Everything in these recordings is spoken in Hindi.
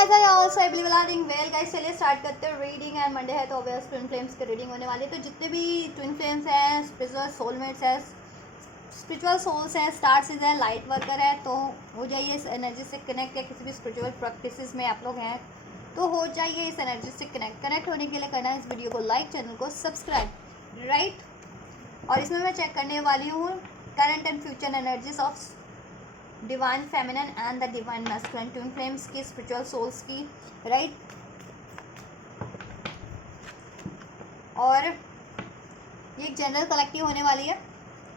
Guys I also I believe in well guys. चलिए स्टार्ट करते हैं रीडिंग। एंड मंडे है तो ऑब्वियस ट्विन फ्लेम्स की रीडिंग होने वाली है। तो जितने भी ट्विन फ्लेम्स हैं, स्पिरिचुअल सोलमेट्स हैं, स्पिरिचुअल सोल्स हैं, स्टार्स हैं, लाइट वर्कर है, तो हो जाइए इस एनर्जी से कनेक्ट। या किसी भी स्पिरिचुअल प्रैक्टिसेस में आप लोग हैं तो हो जाइए इस एनर्जी से कनेक्ट होने के लिए करना है इस वीडियो को लाइक, चैनल को सब्सक्राइब, राइट। और इसमें मैं चेक करने वाली हूँ current and future energies of divine feminine and the divine masculine, twin flames की, स्पिरिचुअल सोल्स की, राइट। और ये एक जनरल कलेक्टिव होने वाली है,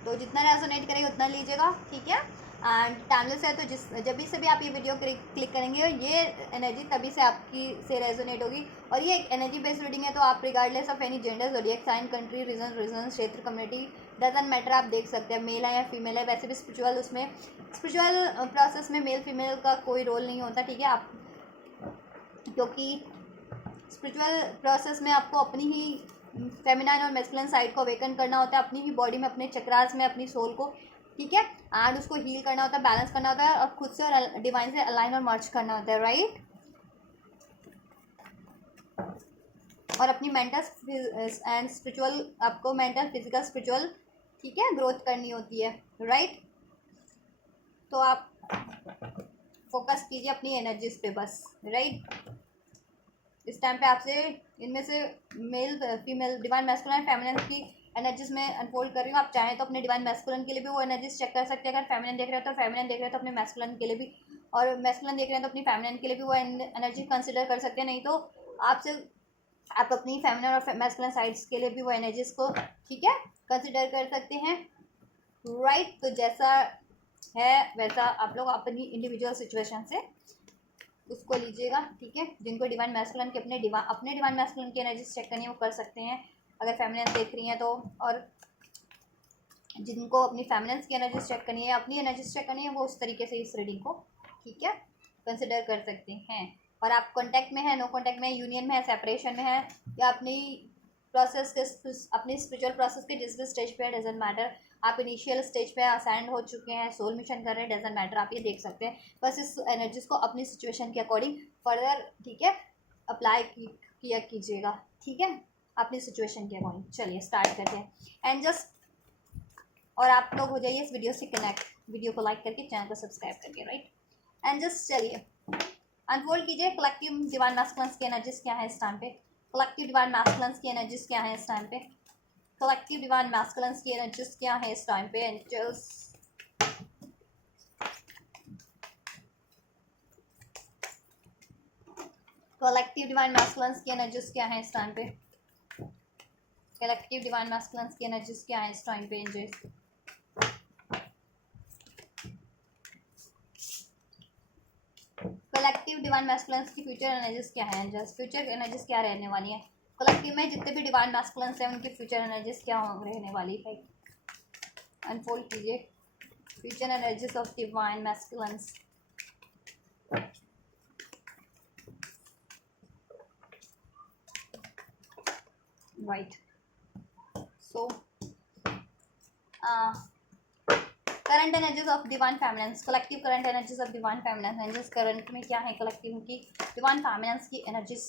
तो जितना रेजोनेट करेगा उतना लीजिएगा, ठीक है। एंड टाइमलेस है, तो जब भी से भी आप ये वीडियो क्लिक करेंगे ये एनर्जी तभी से आपकी से रेजोनेट होगी। और ये एक एनर्जी बेस्ड रीडिंग है, तो आप regardless of any gender, zodiac sign, country, region, क्षेत्र, कम्युनिटी, डजंट मैटर, आप देख सकते हैं मेल है या फीमेल है। वैसे भी स्पिरिचुअल उसमें स्पिरिचुअल प्रोसेस में मेल फीमेल का कोई रोल नहीं होता, ठीक है। आप क्योंकि स्पिरिचुअल प्रोसेस में आपको अपनी ही फेमिनाइन और मैस्कुलिन साइड को अवेकन करना होता है, अपनी ही बॉडी में, अपने चक्रास में, अपनी सोल को, ठीक है। एंड उसको हील करना होता है, बैलेंस करना होता है, और खुद से और डिवाइन से अलाइन और मर्ज करना होता है, राइट। और अपनी मेंटल एंड स्पिरिचुअल, आपको मेंटल, फिजिकल, स्पिरिचुअल, ठीक है, ग्रोथ करनी होती है, राइट। तो आप फोकस कीजिए अपनी एनर्जीज पे बस, राइट। इस टाइम पे आपसे इनमें से male, female, divine masculine, feminine की एनर्जीज में अनफोल्ड कर रही हूँ। आप चाहें तो अपने डिवाइन मैस्कुलिन के लिए भी वो एनर्जीज चेक कर सकते हैं। अगर फेमिनिन देख रहे हो तो फेमिनिन देख रहे हो तो अपने मैस्कुलिन के लिए भी, और मैस्कुलिन देख रहे हैं तो अपनी फेमिनिन के लिए भी वो एनर्जी कंसिडर कर सकते हैं। नहीं तो आप अपनी फेमिनिन और मैस्कुलिन साइड्स के लिए भी वो एनर्जीज को, ठीक है, कंसिडर कर सकते हैं, राइट। तो जैसा है वैसा आप लोग अपनी इंडिविजुअल सिचुएशन से उसको लीजिएगा, ठीक है। जिनको डिवाइन मैस्कुलिन के अपने डिवाइन मैस्कुलिन की एनर्जीज चेक करनी है वो कर सकते हैं, अगर फेमिनिन देख रही हैं तो। और जिनको अपनी फेमिनिन की एनर्जीज चेक करनी है, अपनी एनर्जीज चेक करनी है, वो उस तरीके से इस रीडिंग को, ठीक है, कंसिडर कर सकते हैं। और आप कॉन्टैक्ट में है, नो कॉन्टैक्ट में, यूनियन में है, सेपरेशन में है, या अपनी प्रोसेस के, अपनी स्पिरिचुअल प्रोसेस के जिस भी स्टेज पे है, डजेंट मैटर। आप इनिशियल स्टेज पे असाइंड हो चुके हैं, सोल मिशन कर रहे हैं, डजेंट मैटर, आप ये देख सकते हैं। बस इस एनर्जीज को अपनी सिचुएशन के अकॉर्डिंग फर्दर, ठीक है, अप्लाई किया कीजिएगा, ठीक है, अपनी सिचुएशन के अकॉर्डिंग। चलिए स्टार्ट करते हैं। एंड जस्ट, और आप लोग हो जाइए इस वीडियो से कनेक्ट, वीडियो को लाइक करके, चैनल को सब्सक्राइब करके, राइट। एंड जस्ट चलिए अनफोल्ड कीजिए कलेक्टिव डिवाइन मैस्कुलिन्स की एनर्जीज क्या है इस टाइम पे। कलेक्टिव डिवाइन मैस्कुलिन्स की एनर्जीज क्या है इस टाइम पे। कलेक्टिव डिवाइन मैस्कुलिन्स की एनर्जीज क्या है इस टाइम पे। एंजल्स, कलेक्टिव डिवाइन मैस्कुलिन्स की एनर्जीज क्या है इस टाइम पे। कलेक्टिव डिवाइन मैस्कुलिन्स की एनर्जीज क्या है इस टाइम पे। एंजल्स, कलेक्टिव डिवाइन मैस्कुलिन्स की फ्यूचर एनर्जीज क्या है। एंजल्स, फ्यूचर एनर्जीज क्या रहने वाली है कलेक्टिव में, जितने भी डिवाइन मैस्कुलिन्स हैं उनकी फ्यूचर एनर्जीज क्या रहने वाली है। अनफोल्ड कीजिए future energies of divine masculines. Right, so current energies of divine feminines, collective current energies of divine feminines. Energies current में क्या है कलेक्टिव की, डिवाइन फेमिनिन्स की एनर्जीज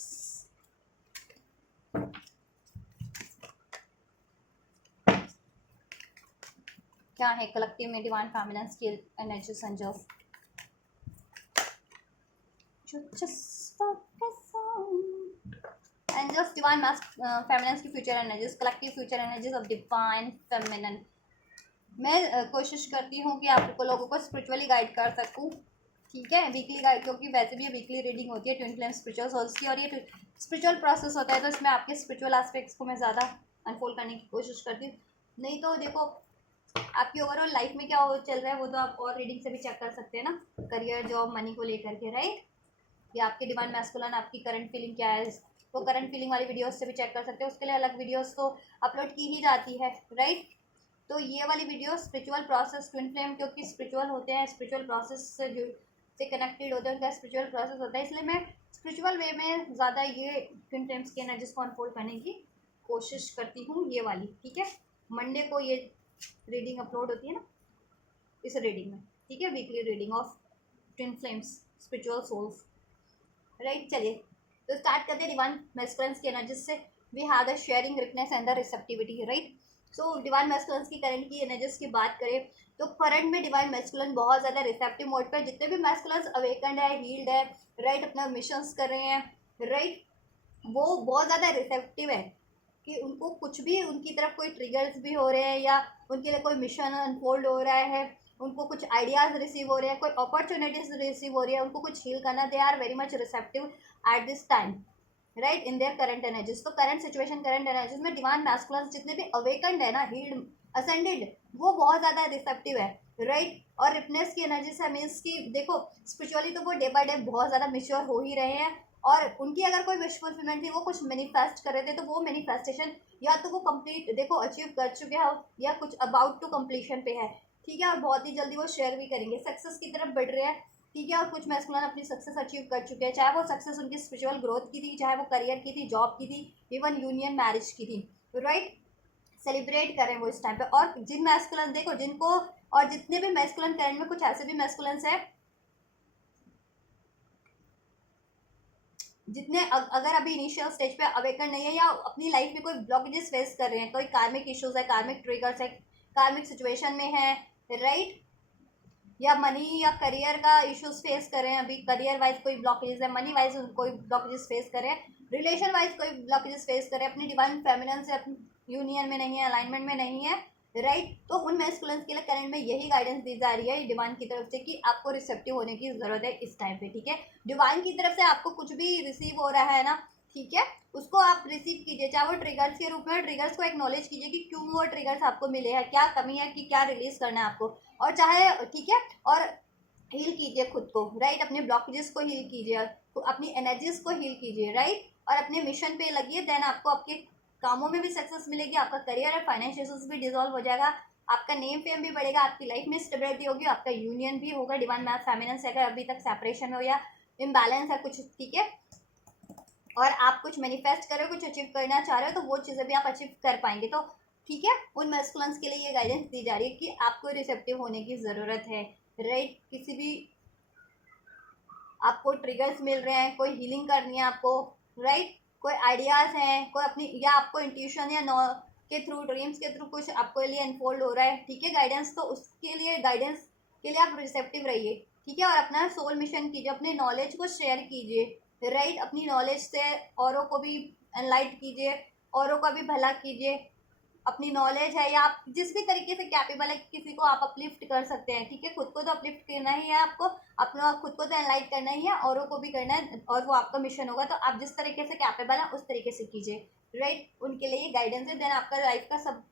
क्या है कलेक्टिव में, डिवाइन फेमिनिन्स की energies. Angels, angels, divine feminines की future energies, collective future energies of divine feminine. मैं कोशिश करती हूँ कि आप लोगों को स्पिरिचुअली गाइड कर सकूँ, ठीक है, वीकली गाइड, क्योंकि वैसे भी ये वीकली रीडिंग होती है ट्विन फ्लेम स्पिरिचुअल सोल्स की, और ये स्पिरिचुअल प्रोसेस होता है, तो इसमें आपके स्पिरिचुअल एस्पेक्ट्स को मैं ज़्यादा अनफोल्ड करने की कोशिश करती हूँ। नहीं तो देखो आपकी ओवरऑल लाइफ में क्या चल रहा है वो तो आप और रीडिंग से भी चेक कर सकते हैं ना, करियर, जॉब, मनी को लेकर के, राइट। या आपके डिवाइन मैस्कुलिन, आपकी करंट फीलिंग क्या है, वो करंट फीलिंग वाली वीडियोस से भी चेक कर सकते हैं। उसके लिए अलग वीडियोस तो अपलोड की ही जाती है, राइट। तो ये वाली video spiritual process, twin flame क्योंकि स्पिरिचुअल होते हैं, स्पिरिचुअल प्रोसेस से कनेक्टेड होते हैं, उनका स्पिरिचुअल प्रोसेस होता है, इसलिए मैं स्पिरिचुअल वे में ज़्यादा ये ट्विन फ्लेम्स की एनर्जीज को अनफोल्ड करने की कोशिश करती हूँ, ये वाली, ठीक है। मंडे को ये रीडिंग अपलोड होती है ना, इस रीडिंग में, ठीक है, weekly reading of twin flames spiritual souls. Right. चलिए तो स्टार्ट करते हैं डिवाइन मैस्कुलिन्स की एनर्जी से। We have the sharing, richness and the receptivity, right. So divine masculines की करंट की एनर्जीज की बात करें तो करंट में डिवाइन मैस्कुलिन बहुत ज़्यादा रिसेप्टिव मोड पे, जितने भी मैस्कुलिन्स अवेकन्ड है, हील्ड है, राइट, अपना मिशंस कर रहे हैं, राइट, वो बहुत ज़्यादा रिसेप्टिव है कि उनको कुछ भी, उनकी तरफ कोई ट्रिगर्स भी हो रहे हैं या उनके लिए कोई मिशन अनफोल्ड हो रहा है, उनको कुछ आइडियाज़ रिसीव हो रहे हैं, कोई अपॉर्चुनिटीज रिसीव हो रही है, उनको कुछ हील करना, they are very much receptive at this time, right, in their current energies. तो करंट सिचुएशन, करंट एनर्जीज में डिवाइन मैस्कुलिन्स जितने भी अवेकन्ड है ना, हील्ड, असेंडेड, वो बहुत ज़्यादा रिसेप्टिव है, राइट। और रिपनेस की एनर्जी से मीन्स कि देखो स्पिरिचुअली तो वो डे बाय डे बहुत ज़्यादा मेच्योर हो ही रहे हैं, और उनकी अगर कोई विश फुलफिलमेंट थी, वो कुछ मैनिफेस्ट कर रहे थे, तो वो मैनिफेस्टेशन या तो वो कंप्लीट देखो अचीव कर चुके हैं या कुछ अबाउट टू कंप्लीशन पे है, ठीक है, और बहुत ही जल्दी वो शेयर भी करेंगे, सक्सेस की तरफ बढ़ रहे हैं, ठीक है। और कुछ मैस्कुलिन अपनी सक्सेस अचीव कर चुके हैं, चाहे वो सक्सेस उनकी स्पिरिचुअल ग्रोथ की थी, चाहे वो करियर की थी, जॉब की थी, इवन यूनियन मैरिज की थी, राइट। सेलिब्रेट करें वो इस टाइम पे। और जिन मैस्कुलिन देखो जिनको, और जितने भी मैस्कुलिन करंट में कुछ ऐसे भी मैस्कुलिन्स है जितने अगर अभी इनिशियल स्टेज पे अवेकन नहीं है या अपनी लाइफ में कोई ब्लॉकेजेस फेस कर रहे हैं, कोई कार्मिक इश्यूज है, कार्मिक ट्रिगर्स है, कार्मिक सिचुएशन में है, राइट, या मनी या करियर का इश्यूज फेस कर रहे हैं, अभी करियर वाइज कोई ब्लॉकेजेस है, मनी वाइज कोई ब्लॉकेजेस फेस कर रहे हैं, रिलेशन वाइज कोई ब्लॉकेजेस फेस कर रहे हैं, अपनी डिवाइन फेमिनिन से अपनी यूनियन में नहीं है, अलाइनमेंट में नहीं है, राइट। तो उन मैस्कुलिन्स के लिए करंट में यही गाइडेंस दी जा रही है डिवाइन की तरफ से कि आपको रिसेप्टिव होने की जरूरत है इस टाइम पे, ठीक है। डिवाइन की तरफ से आपको कुछ भी रिसीव हो रहा है ना, ठीक है, उसको आप रिसीव कीजिए, चाहे वो ट्रिगर्स के रूप में, ट्रिगर्स को एक्नॉलेज कीजिए कि क्यों वो ट्रिगर्स आपको मिले हैं, क्या कमी है, कि क्या रिलीज करना है आपको, और चाहे, ठीक है, और हील कीजिए खुद को, राइट, अपने ब्लॉकेजेस को हील कीजिए, अपनी एनर्जीज को हील कीजिए, राइट, और अपने मिशन पे लगिए, देन आपको आपके कामों में भी सक्सेस मिलेगी, आपका करियर और फाइनेंशियल इश्यूज भी डिजोल्व हो जाएगा, आपका नेम फेम भी बढ़ेगा, आपकी लाइफ में स्टेबिलिटी होगी, आपका यूनियन भी होगा डिवाइन मैथ फेमिनिन से, अगर अभी तक सेपरेशन हो या इम्बैलेंस है कुछ, ठीक है, और आप कुछ मैनिफेस्ट कर रहे हो, कुछ अचीव करना चाह रहे हो, तो वो चीज़ें भी आप अचीव कर पाएंगे। तो ठीक है, उन मैस्कुलिन्स के लिए ये गाइडेंस दी जा रही है कि आपको रिसेप्टिव होने की ज़रूरत है, राइट। किसी भी आपको ट्रिगर्स मिल रहे हैं, कोई हीलिंग करनी है आपको, राइट, कोई आइडियाज़ हैं, कोई अपनी, या आपको इंट्यूशन या नॉ के थ्रू, ड्रीम्स के थ्रू कुछ आपको लिए अनफोल्ड हो रहा है, ठीक है, गाइडेंस, तो उसके लिए गाइडेंस के लिए आप रिसेप्टिव रहिए, ठीक है, और अपना सोल मिशन कीजिए, अपने नॉलेज को शेयर कीजिए, राइट, अपनी नॉलेज से औरों को भी एनलाइट कीजिए, औरों का भी भला कीजिए, अपनी नॉलेज है या आप जिस भी तरीके से कैपेबल है किसी को आप अपलिफ्ट कर सकते हैं, ठीक है, खुद को तो अपलिफ्ट करना ही है आपको, अपना खुद को तो एनलाइट करना ही है, औरों को भी करना है, और वो आपका मिशन होगा, तो आप जिस तरीके से कैपेबल है उस तरीके से कीजिए, राइट, उनके लिए ये गाइडेंस है। देन आपका लाइफ का सब,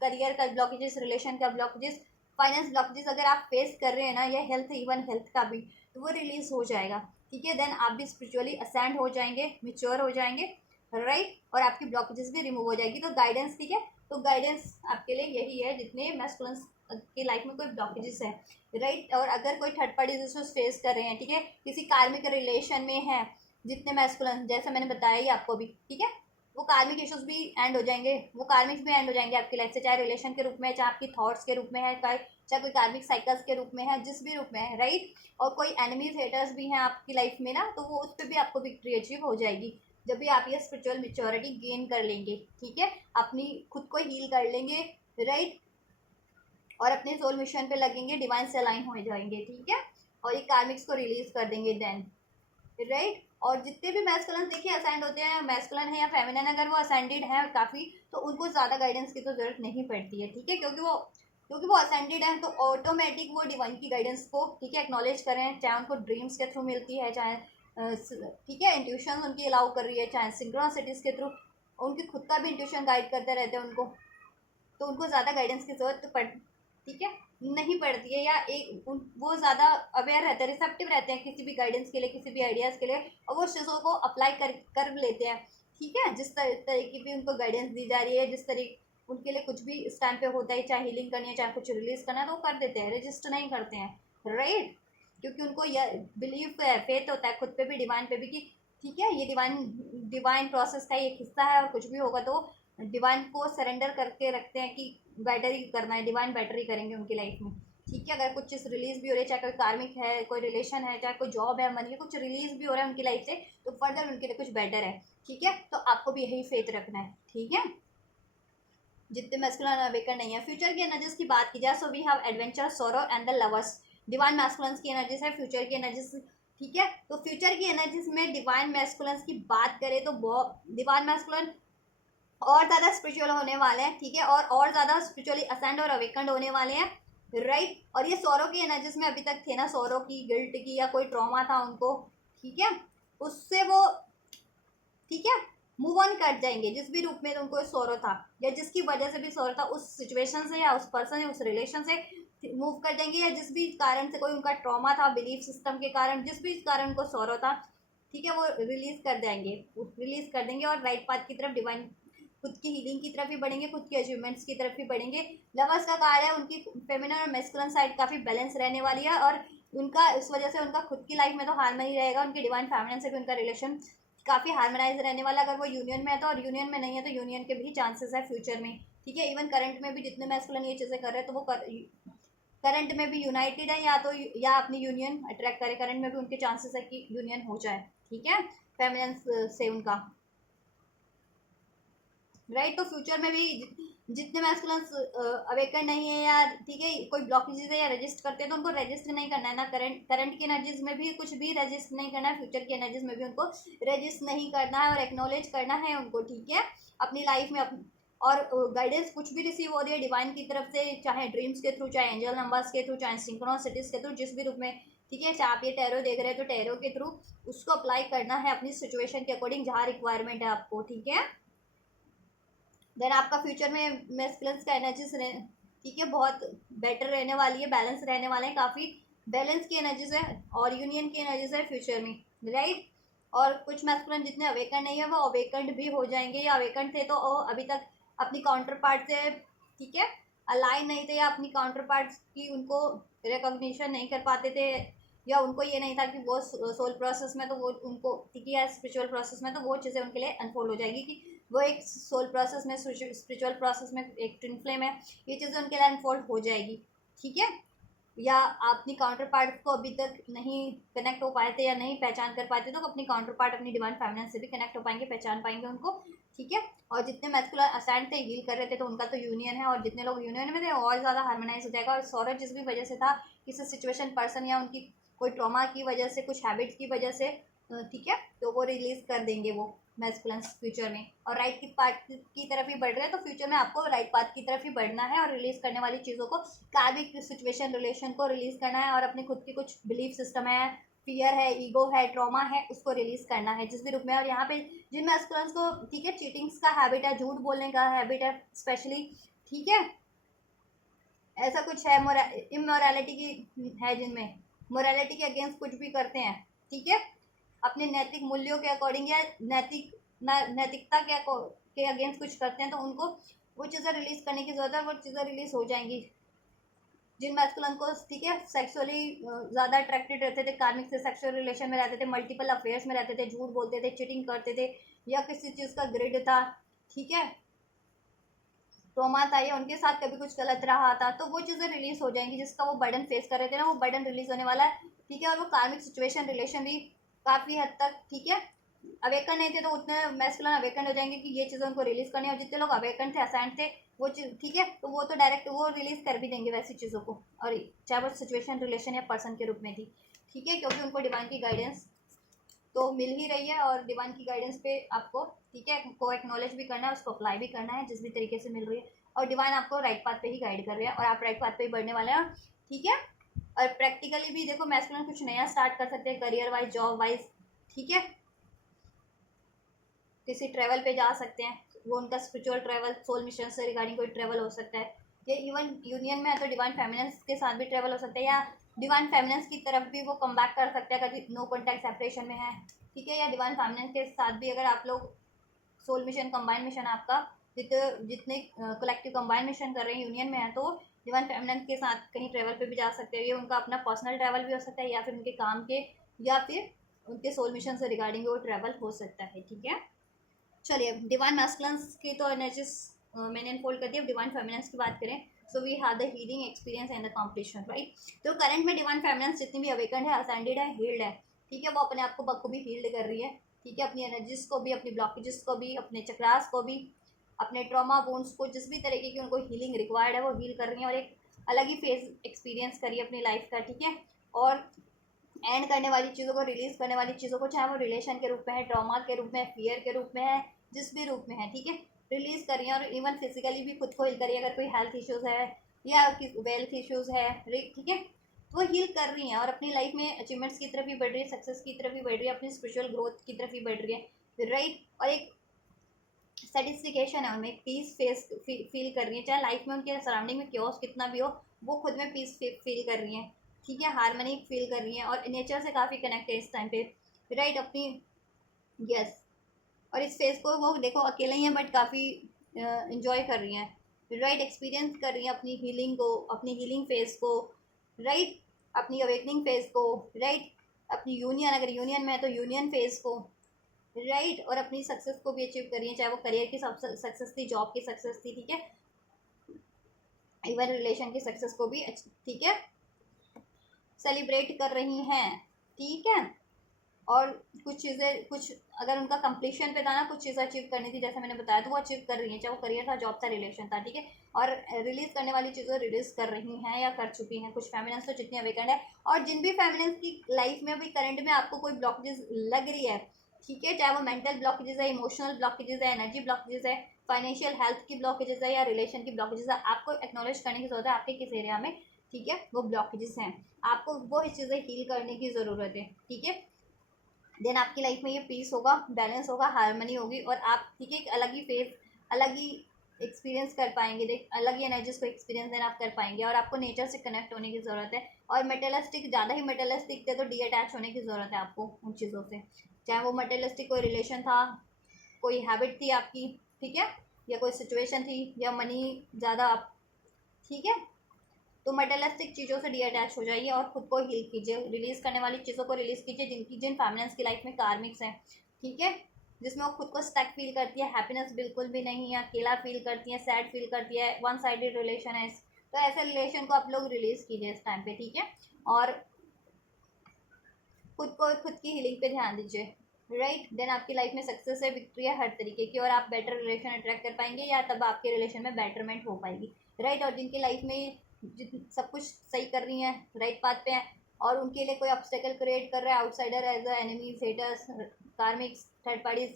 करियर का ब्लॉकेजेस, रिलेशन का ब्लॉकेजेस, फाइनेंस ब्लॉकेजेस अगर आप फेस कर रहे हैं ना, या हेल्थ, इवन हेल्थ का भी, तो वो रिलीज हो जाएगा, ठीक है, देन आप भी स्पिरिचुअली असेंड हो जाएंगे, मिच्योर हो जाएंगे, राइट, और आपकी ब्लॉकेजेस भी रिमूव हो जाएगी। तो गाइडेंस, ठीक है, तो गाइडेंस आपके लिए यही है, जितने मैस्कुलिन्स की लाइफ में कोई ब्लॉकेजेस है, राइट, और अगर कोई थर्ड पार्टी इश्यूज फेस कर रहे हैं, ठीक है, किसी कार्मिक रिलेशन में है, जितने मैस्कुलिन, जैसे मैंने बताया ही आपको भी, ठीक है, वो कार्मिक इश्यूज भी एंड हो जाएंगे, वो कार्मिक्स भी एंड हो जाएंगे आपकी लाइफ से, चाहे रिलेशन के रूप में, चाहे आपकी थॉट्स के रूप में है, चाहे कोई कार्मिक साइकिल्स के रूप में है, जिस भी रूप में है, राइट। और कोई एनिमीज, हेटर्स भी हैं आपकी लाइफ में ना, तो वो उस पर भी आपको विक्ट्री अचीव हो जाएगी जब भी आप ये स्पिरिचुअल मेच्योरिटी गेन कर लेंगे, ठीक है, अपनी खुद को हील कर लेंगे, राइट, और अपने सोल मिशन पे लगेंगे, डिवाइन से अलाइन हो जाएंगे, ठीक है, और ये कार्मिक्स को रिलीज कर देंगे, देन, राइट। और जितने भी मैस्कुलिन देखिए असेंड होते हैं, मैस्कुलिन है या फेमिनिन, अगर वो असेंडेड है काफ़ी, तो उनको ज़्यादा गाइडेंस की तो जरूरत नहीं पड़ती है, ठीक है, क्योंकि वो असेंडेड है, तो ऑटोमेटिक वो डिवाइन की गाइडेंस को, ठीक है, एक्नॉलेज करें, चाहे उनको ड्रीम्स के थ्रू मिलती है, चाहे ठीक है, इंट्यूशन उनकी अलाउ कर रही है, चाहे सिंक्रोनिसिटीज के थ्रू, उनकी खुद का भी इंट्यूशन गाइड करते रहते हैं उनको, तो उनको ज़्यादा गाइडेंस की जरूरत तो पड़, ठीक है, नहीं पड़ती है, या वो ज़्यादा अवेयर रहते हैं, रिसेप्टिव रहते हैं किसी भी गाइडेंस के लिए, किसी भी आइडियाज़ के लिए, और वो चीज़ों को अप्लाई कर लेते हैं, ठीक है, जिस तरीके भी उनको गाइडेंस दी जा रही है, जिस तरीके उनके लिए कुछ भी इस टाइम पे होता है, चाहे हीलिंग करनी है, चाहे कुछ रिलीज करना है, तो वो कर देते हैं, रजिस्ट नहीं करते हैं, राइट, क्योंकि उनको यह बिलीव है, फेथ होता है खुद पे भी, डिवाइन पे भी, कि ठीक है, ये डिवाइन प्रोसेस का एक हिस्सा है, और कुछ भी होगा तो डिवाइन को सरेंडर करके रखते हैं कि बेटर ही करना है, डिवाइन बेटर ही करेंगे उनकी लाइफ में, ठीक है। अगर कुछ चीज़ रिलीज भी हो रही है, चाहे कोई कार्मिक है, कोई रिलेशन है, चाहे कोई जॉब है, मनी, कुछ रिलीज भी हो रहा है उनकी लाइफ से, तो फर्दर उनके लिए कुछ बेटर है। ठीक है, तो आपको भी यही फेथ रखना है। ठीक है, जितने मैस्कुलिन अवेकन नहीं है। फ्यूचर की एनर्जीज की बात की जाए, so we have adventure, sorrow and the lovers. Divine masculine की एनर्जीज है, फ्यूचर की एनर्जीज। ठीक है, तो फ्यूचर की एनर्जीज में डिवाइन मैस्कुलिन की बात करें तो डिवाइन मैस्कुलिन और ज़्यादा स्पिरिचुअल होने वाले हैं। ठीक है, और ज़्यादा स्पिरिचुअली असेंड और अवेकंड होने वाले हैं। राइट, और ये सोरो की एनर्जीज में अभी तक थे ना, सोरो की, गिल्ट की, या कोई ट्रॉमा था उनको, ठीक है, उससे वो, ठीक है, मूव ऑन कर जाएंगे। जिस भी रूप में उनको सोरो था या जिसकी वजह से भी सोरो था, उस सिचुएशन से या उस पर्सन या उस रिलेशन से मूव कर जाएंगे, या जिस भी कारण से कोई उनका ट्रॉमा था, बिलीफ सिस्टम के कारण, जिस भी कारण उनको सोरो था, ठीक है, वो रिलीज कर जाएंगे, रिलीज कर देंगे और राइट पाथ की तरफ, डिवाइन खुद की हीलिंग की तरफ भी बढ़ेंगे, खुद की अचीवमेंट्स की तरफ भी बढ़ेंगे। लवर्स का कार्य है, उनकी फेमिनिन और मैस्कुलिन साइड काफ़ी बैलेंस रहने वाली है, और उनका इस वजह से उनका खुद की लाइफ में तो हार्मनी रहेगा, उनके डिवाइन फेमिनिन से भी उनका रिलेशन काफ़ी हार्मोनाइज रहने वाला। अगर वो यूनियन में है तो, और यूनियन में नहीं है तो यूनियन के भी चांसेस है फ्यूचर में। ठीक है, इवन करंट में भी जितने मैस्कुलिन ये चीज़ें कर रहे हैं, तो वो करंट में भी यूनाइटेड है, या तो या अपनी यूनियन अट्रैक्ट करे, करंट में भी उनके चांसेस है कि यूनियन हो जाए। ठीक है, फेमिनिन से उनका, राइट। तो फ्यूचर में भी जितने मैस्कुलिन्स अवेकन नहीं है, या ठीक है कोई ब्लॉकेजेस है या रजिस्ट करते हैं, तो उनको रजिस्ट नहीं करना है ना। करंट की एनर्जीज में भी कुछ भी रजिस्ट नहीं करना है, फ्यूचर की एनर्जीज में भी उनको रजिस्ट नहीं करना है और एक्नॉलेज करना है उनको। ठीक है, अपनी लाइफ में और गाइडेंस कुछ भी रिसीव हो रही है डिवाइन की तरफ से, चाहे ड्रीम्स के थ्रू, चाहे एंजल नंबर्स के थ्रू, चाहे सिंक्रोनिसिटीज के थ्रू, जिस भी रूप में, ठीक है, चाहे आप ये टैरो देख रहे हैं तो टैरो के थ्रू उसको अप्लाई करना है अपनी सिचुएशन के अकॉर्डिंग, जहाँ रिक्वायरमेंट है आपको। ठीक है, देन आपका फ्यूचर में मैस्कुलिन्स का एनर्जीज ठीक है बहुत बेटर रहने वाली है, बैलेंस रहने वाले हैं, काफ़ी बैलेंस की एनर्जीज है और यूनियन की एनर्जीज है फ्यूचर में। राइट, और कुछ मैस्कुलिन जितने अवेकन नहीं है वो अवेकंड भी हो जाएंगे, या अवेकंड थे तो अभी तक अपनी काउंटर पार्ट से, ठीक है, अलाइन नहीं थे, या अपनी काउंटर पार्ट की उनको रिकॉग्निशन नहीं कर पाते थे, या उनको ये नहीं था कि वो सोल प्रोसेस में, तो वो उनको, ठीक है, स्पिरिचुअल प्रोसेस में, तो वो चीज़ें उनके लिए अनफोल्ड हो जाएगी कि वो एक सोल प्रोसेस में, स्पिरिचुअल प्रोसेस में एक ट्विन फ्लेम है, ये चीज़ें उनके लिए अनफोल्ड हो जाएगी। ठीक है, या अपनी काउंटर पार्ट को अभी तक नहीं कनेक्ट हो पाए थे या नहीं पहचान कर पाते, तो अपनी काउंटर पार्ट अपनी डिवाइन फेमिनिन से भी कनेक्ट हो पाएंगे, पहचान पाएंगे उनको। ठीक है, और जितने मैस्कुलिन असाइंड थे, हील कर रहे थे, तो उनका तो यूनियन है, और जितने लोग यूनियन में थे और ज़्यादा हार्मोनाइज हो जाएगा। और सौरभ जिस भी वजह से था, किसी सिचुएशन, पर्सन, या उनकी कोई ट्रॉमा की वजह से, कुछ हैबिट की वजह से, ठीक है, तो वो रिलीज कर देंगे वो मैस्कुलिन फ्यूचर में, और राइट की पार्ट की तरफ ही बढ़ रहे हैं, तो फ्यूचर में आपको राइट पाथ की तरफ ही बढ़ना है और रिलीज करने वाली चीज़ों को, कार्मिक सिचुएशन, रिलेशन को रिलीज करना है, और अपने खुद की कुछ बिलीफ सिस्टम है, फियर है, ईगो है, ट्रॉमा है, उसको रिलीज करना है जिस भी रूप में। और यहाँ पे जिन मैस्कुलिन्स को, ठीक है, चीटिंग्स का हैबिट है, झूठ बोलने का हैबिट है स्पेशली, ठीक है, ऐसा कुछ है, इमोरालिटी की है, जिनमें मोरालिटी के अगेंस्ट कुछ भी करते हैं, ठीक है, अपने नैतिक मूल्यों के अकॉर्डिंग, या नैतिकता के अगेंस्ट कुछ करते हैं, तो उनको वो चीज़ें रिलीज करने की जरूरत है, वो चीज़ें रिलीज हो जाएंगी। जिन मैस्कुलिन को, ठीक है, सेक्सुअली ज़्यादा अट्रैक्टेड रहते थे, कार्मिक से सेक्सुअल रिलेशन में रहते थे, मल्टीपल अफेयर्स में रहते थे, झूठ बोलते थे, चीटिंग करते थे, या किसी चीज़ का ग्रिड था, ठीक है, ट्रॉमा था, या उनके साथ कभी कुछ गलत रहा था, तो वो चीज़ें रिलीज हो जाएंगी, जिसका वो बर्डन फेस कर रहे थे ना, वो बर्डन रिलीज होने वाला है। ठीक है, और वो कार्मिक सिचुएशन, रिलेशन भी काफ़ी हद तक, ठीक है, अवेकन नहीं थे तो उतने मैस्कुलिन अवेकन हो जाएंगे कि ये चीज़ें उनको रिलीज करनी है, और जितने लोग अवेकन थे, असाइंड थे, वो चीज़, ठीक है, तो वो तो डायरेक्ट वो रिलीज कर भी देंगे वैसी चीज़ों को, और चाहे वो सिचुएशन, रिलेशन या पर्सन के रूप में थी। ठीक है, क्योंकि उनको डिवाइन की गाइडेंस तो मिल ही रही है, और डिवाइन की गाइडेंस पे आपको, ठीक है, को एक्नॉलेज भी करना है, उसको अप्लाई भी करना है जिस भी तरीके से मिल रही है, और डिवाइन आपको राइट पाथ पे ही गाइड कर रहे हैं, और आप राइट पाथ पे ही बढ़ने वाले हैं। ठीक है, और प्रैक्टिकली भी देखो, मैस्कुलिन कुछ नया स्टार्ट कर सकते हैं, करियर वाइज, जॉब वाइज, ठीक है, किसी ट्रैवल पे जा सकते हैं, वो उनका स्पिरिचुअल ट्रैवल, सोल मिशन से रिगार्डिंग कोई ट्रैवल हो सकता है, या इवन यूनियन में है तो डिवाइन फेमिनिन्स के साथ भी ट्रैवल हो सकता है, या डिवाइन फेमिनिन्स की तरफ भी वो कम बैक कर सकते हैं अगर नो कॉन्टैक्ट सेपरेशन में है। ठीक है, या डिवाइन फेमिनिन्स के साथ भी अगर आप लोग सोल मिशन, कंबाइन मिशन आपका, जितने कलेक्टिव कंबाइन मिशन कर रहे हैं यूनियन में है, तो डिवाइन फेमिनिन के साथ कहीं ट्रैवल पे भी जा सकते हैं, ये उनका अपना पर्सनल ट्रैवल भी हो सकता है, या फिर उनके काम के, या फिर उनके सोल मिशन से रिगार्डिंग वो ट्रैवल हो सकता है। ठीक है, चलिए, डिवाइन मैस्कुलिन्स की तो एनर्जीज मैंने इनफोल्ड कर दी, अब डिवाइन फेमिनिन्स की बात करें। So we have the healing experience and the completion, right. तो करंट में डिवाइन फेमिनिन्स जितनी भी अवेकन्ड है, असेंडेड है, हील्ड है, ठीक है, वो अपने आप को बखूबी हील्ड कर रही है, ठीक है, अपनी एनर्जीज को भी, अपनी ब्लॉकेजेस को भी, अपने चक्रास को भी, अपने ट्रॉमा वुंड्स को, जिस भी तरीके की उनको हीलिंग रिक्वायर्ड है वो हील कर रही है, और एक अलग ही फेज एक्सपीरियंस करिए अपनी लाइफ का, ठीक है। और एंड करने वाली चीज़ों को, रिलीज करने वाली चीज़ों को, चाहे वो रिलेशन के रूप में है, ट्रॉमा के रूप में, फियर के रूप में है, जिस भी रूप में है, ठीक है, रिलीज करिए। और इवन फिजिकली भी खुद को हील करिए, अगर कोई हेल्थ इश्यूज़ है या वेल्थ इश्यूज़ है, ठीक है, तो वो हील कर रही हैं और अपनी लाइफ में अचीवमेंट्स की तरफ भी बढ़ रही है, सक्सेस की तरफ भी बढ़ रही है, अपनी स्पिरिचुअल ग्रोथ की तरफ भी बढ़ रही है, राइट। और एक सेटिस्फिकेशन है उनमें, पीस फील कर रही है, चाहे लाइफ में उनके सराउंडिंग में क्योस कितना भी हो, वो खुद में पीस फील कर रही हैं, ठीक है, हार्मनी फील कर रही हैं, और नेचर से काफ़ी कनेक्ट है इस टाइम पे, राइट। अपनी यस, और इस फेज को वो देखो अकेले ही हैं बट काफ़ी इंजॉय कर रही हैं, राइट, एक्सपीरियंस कर रही हैं अपनी हीलिंग को, अपनी हीलिंग फेज को, राइट, अपनी अवेकनिंग फेज को, राइट, अपनी यूनियन, अगर यूनियन में है तो यूनियन फेज को, राइट, और अपनी सक्सेस को भी अचीव करिए, चाहे वो करियर की सक्सेस थी, जॉब की सक्सेस थी, ठीक है, इवन रिलेशन की सक्सेस को भी, ठीक है, सेलिब्रेट कर रही हैं, ठीक है। और कुछ चीज़ें, कुछ अगर उनका कंप्लीशन पे था ना, कुछ चीज़ें अचीव करनी थी, जैसे मैंने बताया, तो वो अचीव कर रही हैं, चाहे वो करियर था, जॉब था, रिलेशन था, ठीक है, और रिलीज करने वाली चीज़ें रिलीज कर रही हैं या कर चुकी हैं कुछ फेमिनिन्स, तो जितनी अवेकन्ड है। और जिन भी फेमिनिन्स की लाइफ में अभी करंट में आपको कोई ब्लॉकेजेस लग रही है, ठीक है, चाहे वो मेंटल ब्लॉकेजेस है, इमोशनल ब्लॉकेजेस है, एनर्जी ब्लॉकेजेस है, फाइनेंशियल हेल्थ की ब्लॉकेजेस है, या रिलेशन की ब्लॉकेजेस है, आपको एक्नॉलेज करने की जरूरत है आपके किस एरिया में, ठीक है, वो ब्लॉकेजेस हैं, आपको वो चीज़ें हील करने की ज़रूरत है, ठीक है। देन आपकी लाइफ में ये पीस होगा, बैलेंस होगा, हार्मनी होगी, और आप, ठीक है, एक अलग ही फेस, अलग ही एक्सपीरियंस कर पाएंगे, देख अलग ही एनर्जीज को एक्सपीरियंस देन आप कर पाएंगे। और आपको नेचर से कनेक्ट होने की ज़रूरत है, और मेटेलिस्टिक, ज़्यादा ही मेटेलिस्टिक थे तो डी अटैच होने की ज़रूरत है आपको उन चीज़ों से, चाहे वो मेटेलिस्टिक कोई रिलेशन था, कोई हैबिट थी आपकी, ठीक है, या कोई सिचुएशन थी, या मनी ज़्यादा आप, ठीक है, तो मेटलिस्टिक चीज़ों से डी अटैच हो जाइए और खुद को हील कीजिए, रिलीज करने वाली चीज़ों को रिलीज कीजिए, जिन फेमिनिन्स की लाइफ में कार्मिक्स हैं, ठीक है, जिसमें वो खुद को स्टक फील करती है, हैप्पीनेस बिल्कुल भी नहीं है, अकेला फील करती है, सैड फील करती है, वन साइडेड रिलेशन है, तो ऐसे रिलेशन को आप लोग रिलीज कीजिए इस टाइम पे, ठीक है, और खुद की हीलिंग पे ध्यान दीजिए, राइट। देन आपकी लाइफ में सक्सेस है, विक्ट्री है हर तरीके की, और आप बेटर रिलेशन अट्रैक्ट कर पाएंगे, या तब आपके रिलेशन में बेटरमेंट हो पाएगी, राइट। और जिनकी लाइफ में सब कुछ सही कर रही हैं, राइट पाथ पे हैं, और उनके लिए कोई ऑब्स्टेकल क्रिएट कर रहा है, outsider, as a enemies, haters, karmics, third parties,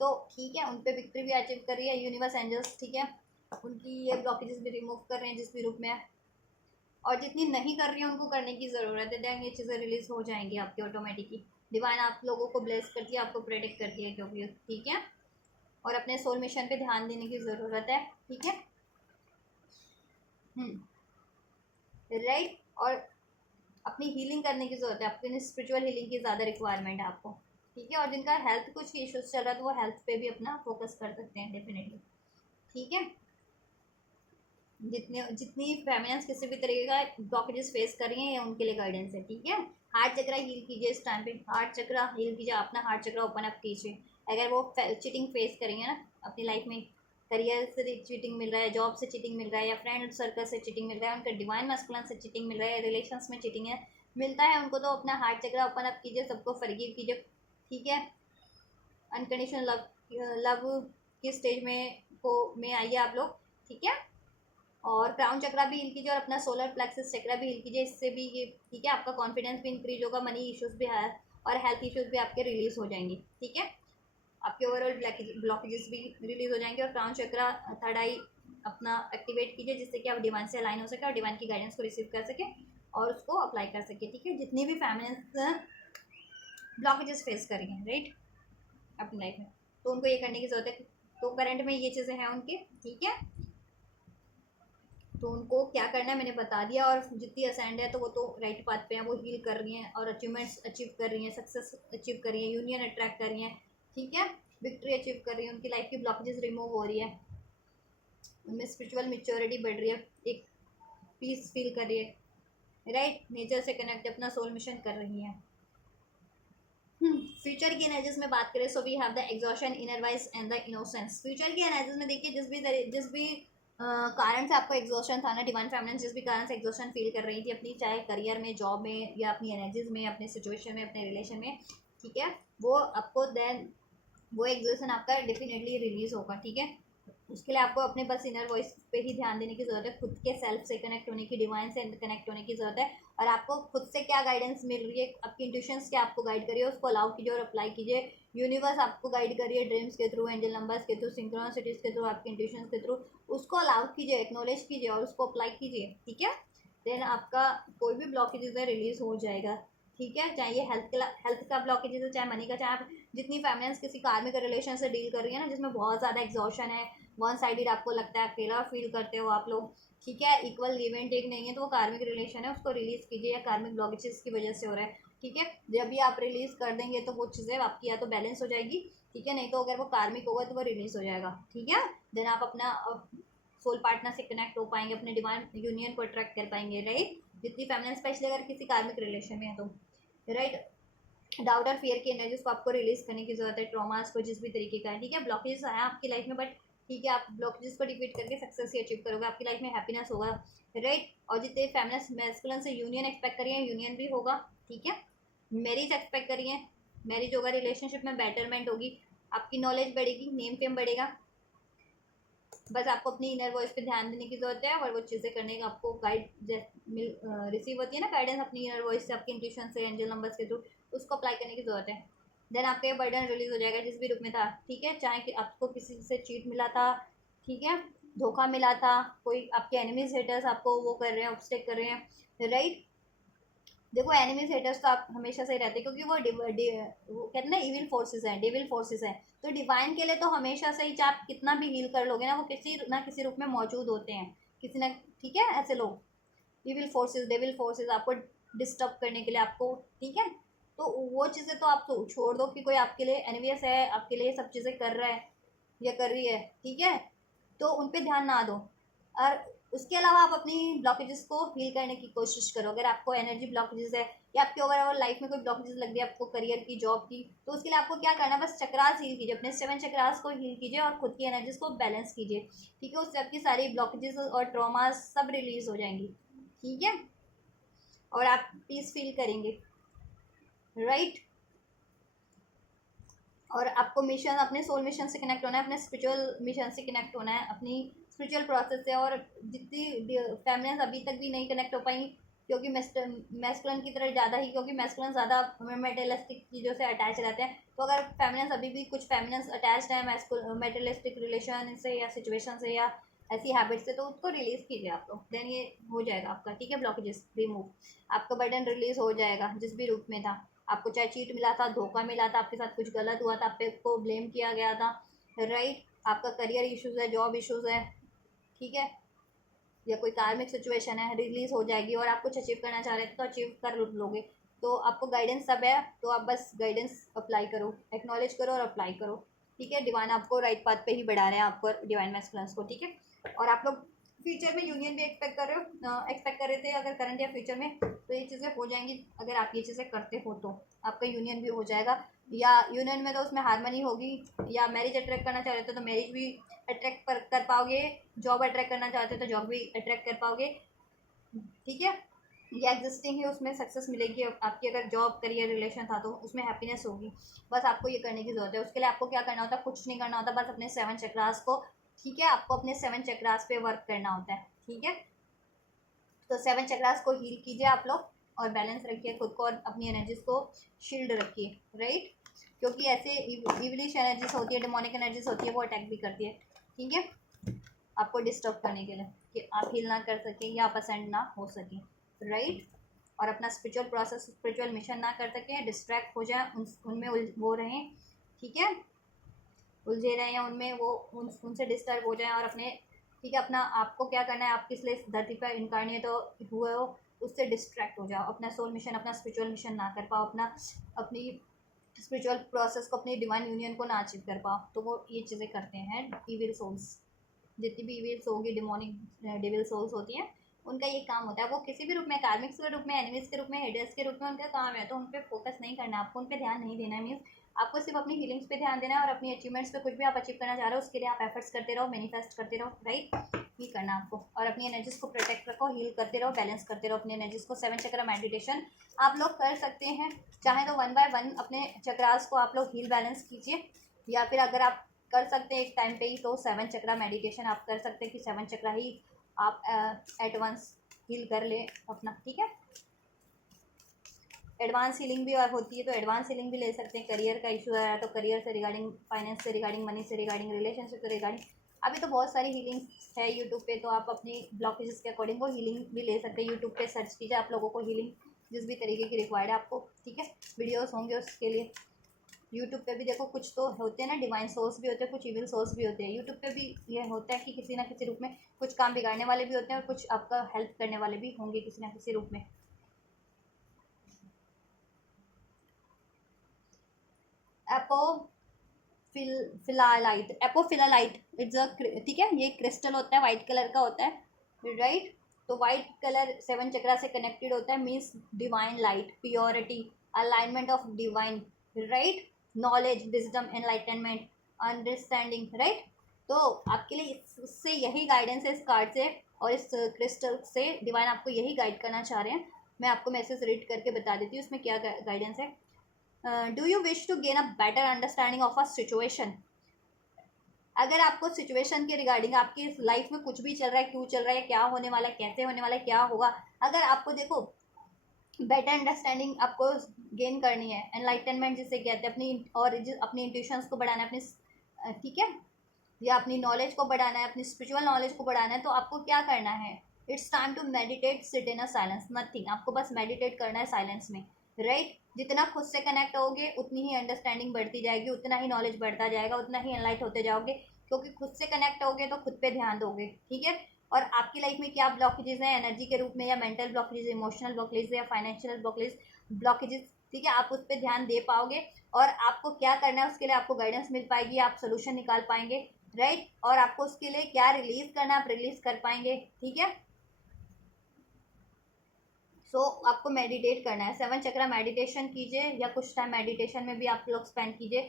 तो ठीक है, उन पर विक्ट्री भी अचीव कर रही है यूनिवर्स, एंजल्स, ठीक है, उनकी ये ब्लॉकेजेस भी रिमूव कर रहे हैं जिस भी रूप में है, और जितनी नहीं कर रही है उनको करने की ज़रूरत है, देन ये चीज़ें रिलीज हो जाएंगी आपकी ऑटोमेटिकली। डिवाइन आप लोगों को ब्लेस करती है, आपको प्रेडिक्ट करती है, क्योंकि ठीक है, और अपने सोल मिशन पे ध्यान देने की ज़रूरत है, ठीक है, राइट। और अपनी हीलिंग करने की ज़रूरत है, अपनी स्पिरिचुअल हीलिंग की ज़्यादा रिक्वायरमेंट है आपको, ठीक है, और जिनका हेल्थ कुछ इश्यूज चल रहा है तो वो हेल्थ पे भी अपना फोकस कर सकते हैं डेफिनेटली, ठीक है। जितनी फेमिनिन्स किसी भी तरीके का ब्लॉकेजेस फेस कर रही हैं, ये उनके लिए गाइडेंस है, ठीक है। हार्ट चक्रा हील कीजिए इस टाइम पे, हार्ट चक्रा हील कीजिए, अपना हार्ट चक्रा ओपन अप कीजिए, अगर वो चीटिंग फेस करेंगे ना अपनी लाइफ में, करियर से चीटिंग मिल रहा है, जॉब से चीटिंग मिल रहा है, या फ्रेंड सर्कल से चीटिंग मिल रहा है, उनका डिवाइन मस्कुलिन से चीटिंग मिल रहा है, रिलेशंस में चीटिंग है मिलता है उनको, तो अपना हार्ट चक्रा ओपन अप कीजिए, सबको फॉरगिव कीजिए, ठीक है, अनकंडीशनल लव की स्टेज में आइए आप लोग, ठीक है। और क्राउन चक्रा भी हिल कीजिए, और अपना सोलर प्लेक्सस चक्रा भी हिल कीजिए, इससे भी ये, ठीक है, आपका कॉन्फिडेंस भी इंक्रीज होगा, मनी इश्यूज भी है, और हेल्थ इश्यूज भी आपके रिलीज हो जाएंगे, ठीक है, आपके ओवरऑल ब्लॉकेजेस भी रिलीज हो जाएंगे। और क्राउन चक्रा, थर्ड आई अपना एक्टिवेट कीजिए, जिससे कि आप डिवाइन से अलाइन हो सके, और डिवाइन की गाइडेंस को रिसीव कर सके, और उसको अप्लाई कर सके, ठीक है, जितनी भी फेमिनिन्स ब्लॉकेजेस फेस करेंगे, राइट, अपनी लाइफ में, तो उनको ये करने की जरूरत है, तो करंट में ये चीज़ें हैं उनकी, ठीक है, तो उनको क्या करना है मैंने बता दिया, और जितनी असेंड है तो वो तो राइट पाथ पे हैं, वो हील कर रही हैं, और अचीवमेंट्स अचीव कर रही हैं, सक्सेस अचीव कर रही हैं, यूनियन अट्रैक्ट कर रही हैं, ठीक है, विक्ट्री अचीव कर रही है, उनकी लाइफ की ब्लॉकेजेस रिमूव हो रही है, उनमें स्पिरिचुअल मेच्योरिटी बढ़ रही है, एक पीस फील कर रही है, राइट, नेचर से कनेक्ट अपना सोल मिशन कर रही है। फ्यूचर की एनर्जीज में बात करें, so we have the exhaustion, inner wise and the innocence. Future की एनर्जीज में देखिए, जिस भी कारण से आपको एग्जॉशन था ना, डिवाइन फेमिनिन जिस भी कारण से एग्जॉशन फील कर रही थी अपनी, चाहे करियर में, जॉब में, या अपनी एनर्जीज में, अपने सिचुएशन में, अपने रिलेशन में, ठीक है, वो आपको देन वो एग्जॉशन आपका डेफिनेटली रिलीज होगा। ठीक है, उसके लिए आपको अपने बस इनर वॉइस पे ही ध्यान देने की जरूरत है, खुद के सेल्फ से कनेक्ट होने की, डिवाइन से कनेक्ट होने की जरूरत है। और आपको खुद से क्या गाइडेंस मिल रही है, आपकी इंट्यूशंस क्या आपको गाइड करिए, उसको अलाउ कीजिए और अप्लाई कीजिए। यूनिवर्स आपको गाइड करिए ड्रीम्स के थ्रू, एंजल नंबर्स के थ्रू, सिंक्रोनिसिटीज के थ्रू, आपके इंट्यूशंस के थ्रू, उसको अलाउ कीजिए, एक्नोलेज कीजिए और उसको अप्लाई कीजिए। ठीक है, देन आपका कोई भी ब्लॉकेजेस है रिलीज हो जाएगा। ठीक है, चाहे ये हेल्थ का ब्लॉकेजेस है, चाहे मनी का, चाहे आप जितनी फैमिलीज किसी कार्मिक रिलेशन से डील कर रही है ना, जिसमें बहुत ज़्यादा एग्जॉशन है, वन साइडेड आपको लगता है, अकेला फील करते हो आप लोग, ठीक है, इक्वल गिव एंड टेक नहीं है, तो वो कार्मिक रिलेशन है, उसको रिलीज कीजिए, या कार्मिक ब्लॉकेजेस की वजह से हो रहा है। ठीक है, जब भी आप रिलीज कर देंगे तो वो चीज़ें आपकी या तो बैलेंस हो जाएगी, ठीक है, नहीं तो अगर वो कार्मिक होगा तो वो रिलीज हो जाएगा। ठीक है, देन आप अपना सोल पार्टनर से कनेक्ट हो पाएंगे, अपने डिवाइन यूनियन को अट्रैक्ट कर पाएंगे, राइट, जितनी फैमिली, स्पेशली अगर किसी कार्मिक रिलेशन में है तो, राइट। डाउट और फियर की एनर्जीज को आपको रिलीज करने की जरूरत है, ट्रॉमास को जिस भी तरीके का है। ठीक है, ब्लॉकेजेस आए आपकी लाइफ में, बट ठीक है, आप ब्लॉकेजेस को डिफीट करके सक्सेस ही अचीव करोगे, आपकी लाइफ में हैप्पीनेस होगा, राइट। और जितने फैमिली मैस्कुलिन से यूनियन एक्सपेक्ट करिए, यूनियन भी होगा। ठीक है, मैरिज एक्सपेक्ट करिए, मैरिज होगा, रिलेशनशिप में बेटरमेंट होगी, आपकी नॉलेज बढ़ेगी, नेम फेम बढ़ेगा। बस आपको अपनी इनर वॉइस पे ध्यान देने की जरूरत है, और वो चीज़ें करने का आपको गाइड रिसीव होती है ना गाइडेंस अपनी इनर वॉइस से, आपके इंट्यूशन से, एंजल नंबर्स के थ्रू, उसको अप्लाई करने की जरूरत है। देन आपका ये बर्डन रिलीज हो जाएगा जिस भी रूप में था। ठीक है, चाहे कि आपको किसी से चीट मिला था, ठीक है, धोखा मिला था, कोई आपके एनिमीज हेटर्स आपको वो कर रहे हैं, ऑब्स्टेक कर रहे हैं, राइट। देखो एनिमीज हेटर्स तो आप हमेशा से ही रहते हैं, क्योंकि वो कहते हैं ना इविल फोर्सेस हैं, डेविल फोर्सेस हैं, तो डिवाइन के लिए तो हमेशा से ही, चाहे आप कितना भी हील कर लोगे ना, वो किसी ना किसी रूप में मौजूद होते हैं, किसी ना, ठीक है, ऐसे लोग इविल फोर्सेस, डेविल फोर्सेस आपको डिस्टर्ब करने के लिए आपको, ठीक है, तो वो चीज़ें तो आप तो छोड़ दो कि कोई आपके लिए एनिवियस है, आपके लिए सब चीज़ें कर रहा है या कर रही है, ठीक है, तो उन पे ध्यान ना दो। और उसके अलावा आप अपनी ब्लॉकेजेस को हील करने की कोशिश करो। अगर आपको एनर्जी ब्लॉकेजेस है, या आपके ओवरऑल लाइफ में कोई ब्लॉकेजेस लग रही है आपको, करियर की, जॉब की, तो उसके लिए आपको क्या करना है, बस चक्रास हील कीजिए, अपने 7 चक्रास को हील कीजिए और खुद की एनर्जीज को बैलेंस कीजिए। ठीक है, उससे आपकी सारी ब्लॉकेजेस और ट्रॉमास सब रिलीज हो जाएंगी। ठीक है, और आप पीस फील करेंगे, राइट। और आपको मिशन, अपने सोल मिशन से कनेक्ट होना है, अपने स्पिरिचुअल मिशन से कनेक्ट होना है, अपनी स्पिरिचुअल प्रोसेस से। और जितनी फैमिलीज अभी तक भी नहीं कनेक्ट हो पाई, क्योंकि मैस्कुलिन की तरह ज़्यादा ही, क्योंकि मैस्कुलिन ज़्यादा मेटेरियलिस्टिक चीज़ों से अटैच रहते हैं, तो अगर फैमिलीज अभी भी कुछ फैमिलीज अटैच है मेटेरियलिस्टिक रिलेशन से, या सिचुएशन से, या ऐसी हैबिट से, तो उसको रिलीज कीजिए आप लोग, देन ये हो जाएगा आपका। ठीक है, ब्लॉकेजेस रिमूव, आपका बर्डन रिलीज हो जाएगा जिस भी रूप में था। आपको चाहे चीट मिला था, धोखा मिला था, आपके साथ कुछ गलत हुआ था, आप पे को ब्लेम किया गया था, राइट, आपका करियर इश्यूज है, जॉब इश्यूज है, ठीक है, या कोई कार्मिक सिचुएशन है, रिलीज हो जाएगी। और आप कुछ अचीव करना चाह रहे हैं तो अचीव कर लोगे। तो आपको गाइडेंस सब है, तो आप बस गाइडेंस अप्लाई करो, एक्नॉलेज करो और अप्लाई करो। ठीक है, डिवाइन आपको राइट पाथ पे ही बढ़ा रहे हैं, आपको डिवाइन मैस्कुलिन्स को। ठीक है, और आप लोग फ्यूचर में यूनियन भी एक्सपेक्ट कर रहे हो, एक्सपेक्ट कर रहे थे अगर करंट या फ्यूचर में, तो ये चीज़ें हो जाएंगी। अगर आप ये चीज़ें करते हो तो आपका यूनियन भी हो जाएगा, या यूनियन में तो उसमें हारमनी होगी, या मैरिज अट्रैक्ट करना चाह रहे थे तो मैरिज भी अट्रैक्ट कर पाओगे, जॉब अट्रैक्ट करना चाहते हो तो जॉब भी अट्रैक्ट कर पाओगे। ठीक है, या एग्जिस्टिंग है उसमें सक्सेस मिलेगी आपकी, अगर जॉब करियर रिलेशन था तो उसमें हैप्पीनेस होगी। बस आपको ये करने की जरूरत है, उसके लिए आपको क्या करना होता है, कुछ नहीं करना होता, बस अपने 7 चक्रास को, ठीक है, आपको अपने 7 चक्रास पे वर्क करना होता है। ठीक है, तो 7 चक्रास को हील कीजिए आप लोग, और बैलेंस रखिए खुद को, और अपनी एनर्जीज को शील्ड रखिए, राइट, क्योंकि ऐसे इवलिश एनर्जीज होती है, डिमोनिक एनर्जीज होती है, वो अटैक भी करती है। ठीक है, आपको डिस्टर्ब करने के लिए, कि आप हील ना कर सके या आप असेंड ना हो सके, राइट, और अपना स्पिरिचुअल प्रोसेस, स्पिरिचुअल मिशन ना कर सकें, डिस्ट्रैक्ट हो जाए, उनमें वो रहें, ठीक है, उलझे रहें या उनमें वो उनसे डिस्टर्ब हो जाए, और अपने, ठीक है, अपना आपको क्या करना है, आप किस लिए इस धरती पर इनकारनेट हुए हो, उससे डिस्ट्रैक्ट हो जाओ, अपना सोल मिशन, अपना स्पिरिचुअल मिशन ना कर पाओ, अपनी स्पिरिचुअल प्रोसेस को, अपनी डिवाइन यूनियन को ना अचीव कर पाओ, तो वो ये चीज़ें करते हैं इविल सोल्स। जितनी भी इविल्स होगी, डिमोनिक डेविल सोल्स होती हैं, उनका ये काम होता है, वो किसी भी रूप में, कार्मिक्स के रूप में, एनिमीज के रूप में, हेडर्स के रूप में उनका काम है, तो उन पर फोकस नहीं करना, आपको उन पर ध्यान नहीं देना है। मीन्स आपको सिर्फ अपनी हीलिंग्स पे ध्यान देना है, और अपनी अचीवमेंट्स पे, कुछ भी आप अचीव करना चाह रहे हो उसके लिए आप एफर्ट्स करते रहो, मैनिफेस्ट करते रहो, राइट। ये करना आपको। और अपनी एनर्जीज को प्रोटेक्ट रखो, हील करते रहो, बैलेंस करते रहो अपनी एनर्जीज को। 7 चक्र मेडिटेशन आप लोग कर सकते हैं, चाहे तो 1 बाय 1 अपने चक्रास को आप लोग हील बैलेंस कीजिए, या फिर अगर आप कर सकते हैं एक टाइम पे ही तो 7 चक्रा मेडिटेशन आप कर सकते हैं कि 7 चक्रा ही आप एट वंस हील कर ले अपना, ठीक है। एडवांस हीलिंग भी और होती है तो एडवांस हीलिंग भी ले सकते हैं। करियर का इशू है तो करियर से रिगार्डिंग, फाइनेंस से रिगार्डिंग, मनी से रिगार्डिंग, रिलेशनशिप से रिगार्डिंग, अभी तो बहुत सारी हीलिंग है यूट्यूब पे, तो आप अपनी ब्लॉकेजेस के अकॉर्डिंग वो हीलिंग भी ले सकते हैं। यूट्यूब पे सर्च कीजिए आप लोगों को हीलिंग जिस भी तरीके की रिक्वायर्ड है आपको, ठीक है। वीडियोस होंगे उसके लिए। यूट्यूब पे भी देखो कुछ तो होते हैं ना डिवाइन सोर्स भी होते हैं, कुछ इविल सोर्स भी होते हैं। यूट्यूब पे भी ये होता है कि किसी ना किसी रूप में कुछ काम बिगाड़ने वाले भी होते हैं और कुछ आपका हेल्प करने वाले भी होंगे किसी ना किसी रूप में। एपोफिलालाइट इट्स अ, ठीक है, ये क्रिस्टल होता है, वाइट कलर का होता है, राइट। तो वाइट कलर 7 चक्रा से कनेक्टेड होता है, means divine light, purity, alignment of divine, right, knowledge, wisdom, enlightenment, understanding, right. तो आपके लिए इससे यही गाइडेंस है इस कार्ड से और इस क्रिस्टल से। डिवाइन आपको यही गाइड करना चाह रहे हैं। मैं आपको मैसेज रीड करके बता देती हूँ इसमें क्या गाइडेंस है। Do you wish to gain a better understanding of a situation. अगर आपको सिचुएशन के रिगार्डिंग आपकी लाइफ में कुछ भी चल रहा है, क्यों चल रहा है, क्या होने वाला है, कैसे होने वाला है, क्या होगा, अगर आपको देखो बेटर अंडरस्टैंडिंग आपको गेन करनी है, एनलाइटनमेंट जिसे कहते हैं, अपनी और अपनी इंट्यूशंस को बढ़ाना है अपनी, ठीक है, या अपनी नॉलेज को बढ़ाना है, अपनी स्पिरिचुअल नॉलेज को बढ़ाना है, तो आपको क्या करना है, it's time to meditate, sit in a silence, nothing, आपको बस मेडिटेट करना है साइलेंस में, राइट। जितना खुद से कनेक्ट होगे उतनी ही अंडरस्टैंडिंग बढ़ती जाएगी, उतना ही नॉलेज बढ़ता जाएगा, उतना ही एनलाइट होते जाओगे, क्योंकि खुद से कनेक्ट होगे तो खुद पे ध्यान दोगे, ठीक है। और आपकी लाइफ में क्या ब्लॉकेजेस हैं एनर्जी के रूप में, या मेंटल ब्लॉकेजेस, इमोशनल ब्लॉकेजेस, या फाइनेंशियल ब्लॉकेजेस, ठीक है, आप उस पर ध्यान दे पाओगे और आपको क्या करना है उसके लिए आपको गाइडेंस मिल पाएगी, आप सोल्यूशन निकाल पाएंगे, राइट। और आपको उसके लिए क्या रिलीज करना है आप रिलीज कर पाएंगे, ठीक है। सो आपको मेडिटेट करना है, 7 चक्रा मेडिटेशन कीजिए, या कुछ टाइम मेडिटेशन में भी आप लोग स्पेंड कीजिए,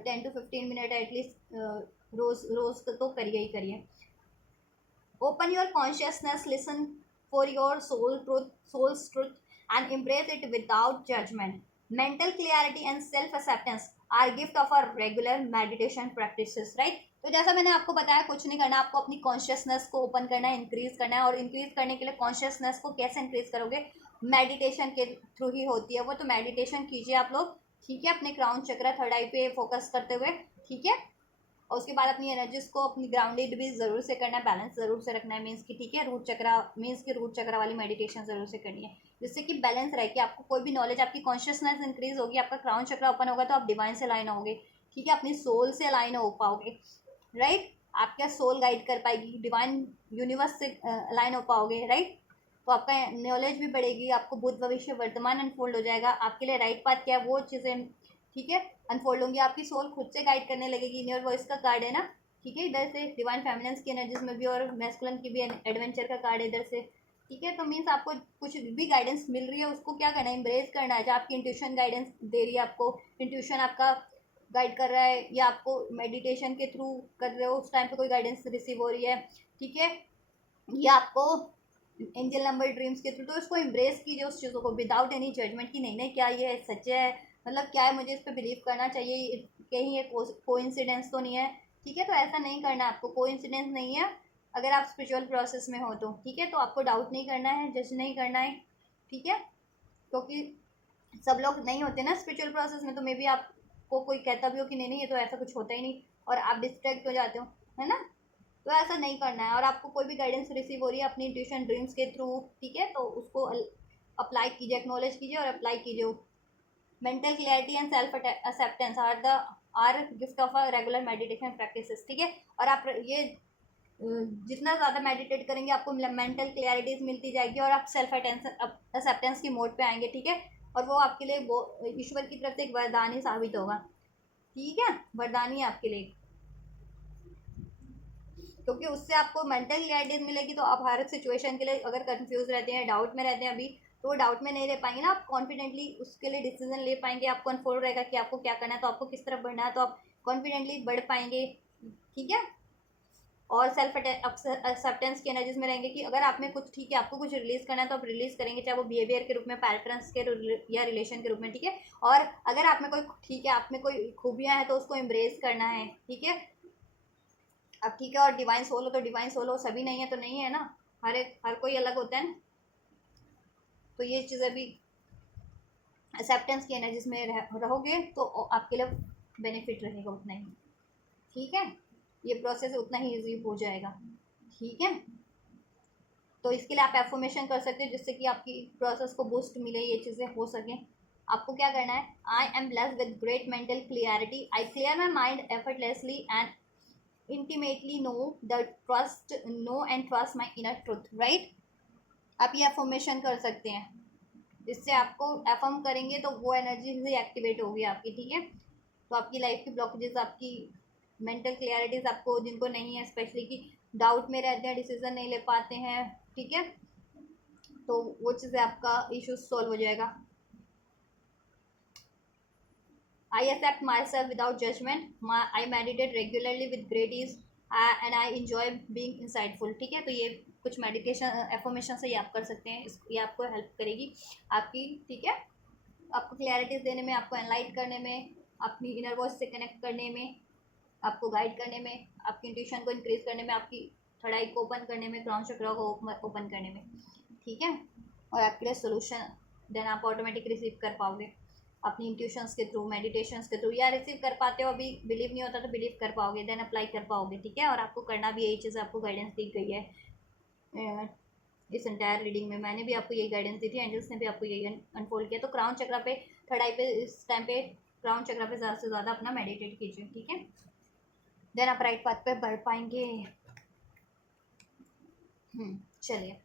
10 to 15 मिनट एटलीस्ट, रोज रोज तो करिए ही करिए। Open your consciousness, listen for your soul's truth and embrace it without judgment. Mental clarity and self acceptance are gift of our regular meditation practices, right? तो जैसा मैंने आपको बताया कुछ नहीं करना, आपको अपनी कॉन्शियसनेस को ओपन करना है, इंक्रीज करना है। और इंक्रीज करने के लिए कॉन्शियसनेस को कैसे इंक्रीज करोगे, मेडिटेशन के थ्रू ही होती है वो, तो मेडिटेशन कीजिए आप लोग, ठीक है, अपने क्राउन चक्र, थर्ड आई पे फोकस करते हुए, ठीक है। और उसके बाद अपनी एनर्जीज को अपनी ग्राउंडेड भी ज़रूर से करना है, बैलेंस ज़रूर से रखना है, मीन्स की, ठीक है, रूट चक्रा मीन्स की रूट चक्रा वाली मेडिटेशन ज़रूर से करनी है, जिससे कि बैलेंस रहे कि आपको कोई भी नॉलेज, आपकी कॉन्शियसनेस इंक्रीज होगी, आपका क्राउन चक्रा ओपन होगा तो आप डिवाइन से अलाइन होगे, ठीक है, अपनी सोल से अलाइन हो पाओगे, राइट। आपका सोल गाइड कर पाएगी, डिवाइन यूनिवर्स से अलाइन हो पाओगे, राइट। तो आपका नॉलेज भी बढ़ेगी, आपको भूत भविष्य वर्तमान अनफोल्ड हो जाएगा, आपके लिए राइट पाथ क्या है वो चीज़ें, ठीक है, अनफोल्ड होंगी, आपकी सोल खुद से गाइड करने लगेगी। इनर वॉइस का कार्ड है ना, ठीक है, इधर से डिवाइन फेमिनिन्स की एनर्जीज में भी, और मैस्कुलिन की भी एडवेंचर का कार्ड है इधर से, ठीक है। तो मीन्स आपको कुछ भी गाइडेंस मिल रही है उसको क्या करना है, एम्ब्रेस करना है। जो आपकी इंट्यूशन गाइडेंस दे रही है आपको, इंट्यूशन आपका गाइड कर रहा है, या आपको मेडिटेशन के थ्रू कर रहे हो उस टाइम पे कोई गाइडेंस रिसीव हो रही है, ठीक है, या आपको एंजल नंबर ड्रीम्स के थ्रू, तो उसको एम्ब्रेस कीजिए उस चीज़ों को विदाउट एनी जजमेंट कि नहीं नहीं क्या ये सच है, मतलब क्या है, मुझे इस पर बिलीव करना चाहिए, कहीं ये कोइंसिडेंस तो नहीं है, ठीक है। तो ऐसा नहीं करना, आपको कोइंसिडेंस नहीं है, अगर आप स्पिरिचुअल प्रोसेस में हो तो, ठीक है, तो आपको डाउट नहीं करना है, जज नहीं करना है, ठीक है, क्योंकि सब लोग नहीं होते ना स्पिरिचुअल प्रोसेस में, तो मे बी आपको कोई कहता भी हो कि नहीं नहीं ये तो ऐसा कुछ होता ही नहीं, और आप डिस्ट्रैक्ट हो जाते हो, है ना। तो ऐसा नहीं करना है, और आपको कोई भी गाइडेंस रिसीव हो रही है अपनी ट्यूशन ड्रीम्स के थ्रू, ठीक है, तो उसको अप्लाई कीजिए, एक्नॉलेज कीजिए और अप्लाई कीजिए। Mental clarity and self acceptance are gift of a regular meditation practices, ठीक है। और आप ये जितना ज़्यादा मेडिटेट करेंगे आपको मेंटल क्लैरिटीज मिलती जाएगी, और आप सेल्फ एक्सेप्टेंस की मोड पे आएंगे, ठीक है। और वो आपके लिए वो ईश्वर की तरफ से एक वरदान ही साबित होगा, ठीक है, वरदान ही आपके लिए, क्योंकि उससे आपको मेंटल क्लैरिटी मिलेगी। तो आप हर सिचुएशन के लिए अगर कंफ्यूज रहते हैं, डाउट में रहते हैं अभी, तो वो डाउट में नहीं रह पाएंगे ना, आप कॉन्फिडेंटली उसके लिए डिसीजन ले पाएंगे, आपको अनफोल्ड रहेगा कि आपको क्या करना है, तो आपको किस तरफ बढ़ना है, तो आप कॉन्फिडेंटली बढ़ पाएंगे, ठीक है। और सेल्फ एक्सेप्टेंस की एनर्जीज में रहेंगे कि अगर आप में कुछ ठीक है, आपको कुछ रिलीज करना है तो आप रिलीज करेंगे, चाहे वो बिहेवियर के रूप में, पैटर्न्स के या रिलेशन के रूप में, ठीक है। और अगर आप में कोई ठीक है, आप में कोई खूबियां हैं तो उसको एम्ब्रेस करना है, ठीक है। अब ठीक है, और डिवाइन सोल हो तो डिवाइन सोल हो, सभी नहीं है तो नहीं है ना, हर कोई अलग होता है ना। तो ये चीज़ें भी एक्सेप्टेंस की एनर्जीज में रहोगे तो आपके लिए बेनिफिट रहेगा उतना ही, ठीक है। ये प्रोसेस उतना ही ईजी हो जाएगा, ठीक है। तो इसके लिए आप एफर्मेशन कर सकते हो जिससे कि आपकी प्रोसेस को बूस्ट मिले, ये चीज़ें हो सके। आपको क्या करना है, I am blessed with great mental clarity, I clear my mind effortlessly and intimately know the trust know and trust my inner truth, right. आप ये एफर्मेशन कर सकते हैं, जिससे आपको एफर्म करेंगे तो वो एनर्जी ही एक्टिवेट होगी आपकी, ठीक है। तो आपकी लाइफ की ब्लॉकेजेस, आपकी मेंटल क्लियरिटीज आपको जिनको नहीं है, स्पेशली कि डाउट में रहते हैं, डिसीजन नहीं ले पाते हैं, ठीक है, तो वो चीज़ें आपका इशू सॉल्व हो जाएगा। I accept myself without judgement, I meditate regularly with great ease and I enjoy being insightful, ठीक है। तो ये कुछ मेडिटेशन एफर्मेशन से ये आप कर सकते हैं, ये आपको हेल्प करेगी आपकी, ठीक है, आपको क्लैरिटीज देने में, आपको एनलाइट करने में, अपनी इनर वॉइस से कनेक्ट करने में, आपको गाइड करने में, आपकी इंट्यूशन को इंक्रीज करने में, आपकी थर्ड आई को ओपन करने में, क्रॉन चक्र को ओपन करने में, ठीक है। और आपके लिए सोल्यूशन देन आप ऑटोमेटिक रिसीव कर पाओगे अपनी इंट्यूशंस के थ्रू, मेडिटेशंस के थ्रू, या रिसीव कर पाते हो, अभी बिलीव नहीं होता तो बिलीव कर पाओगे, देन अप्लाई कर पाओगे, ठीक है। और आपको करना भी यही चीज़, आपको गाइडेंस दी गई है इस एंटायर रीडिंग में, मैंने भी आपको यही गाइडेंस दी थी, एंजल्स ने भी आपको यही अनफोल्ड किया। तो क्राउन चक्र पे, थर्ड आई पे, इस टाइम पे क्राउन चक्र पे ज़्यादा से ज़्यादा अपना मेडिटेट कीजिए, ठीक है। देन आप राइट पाथ पे बढ़ पाएंगे। चलिए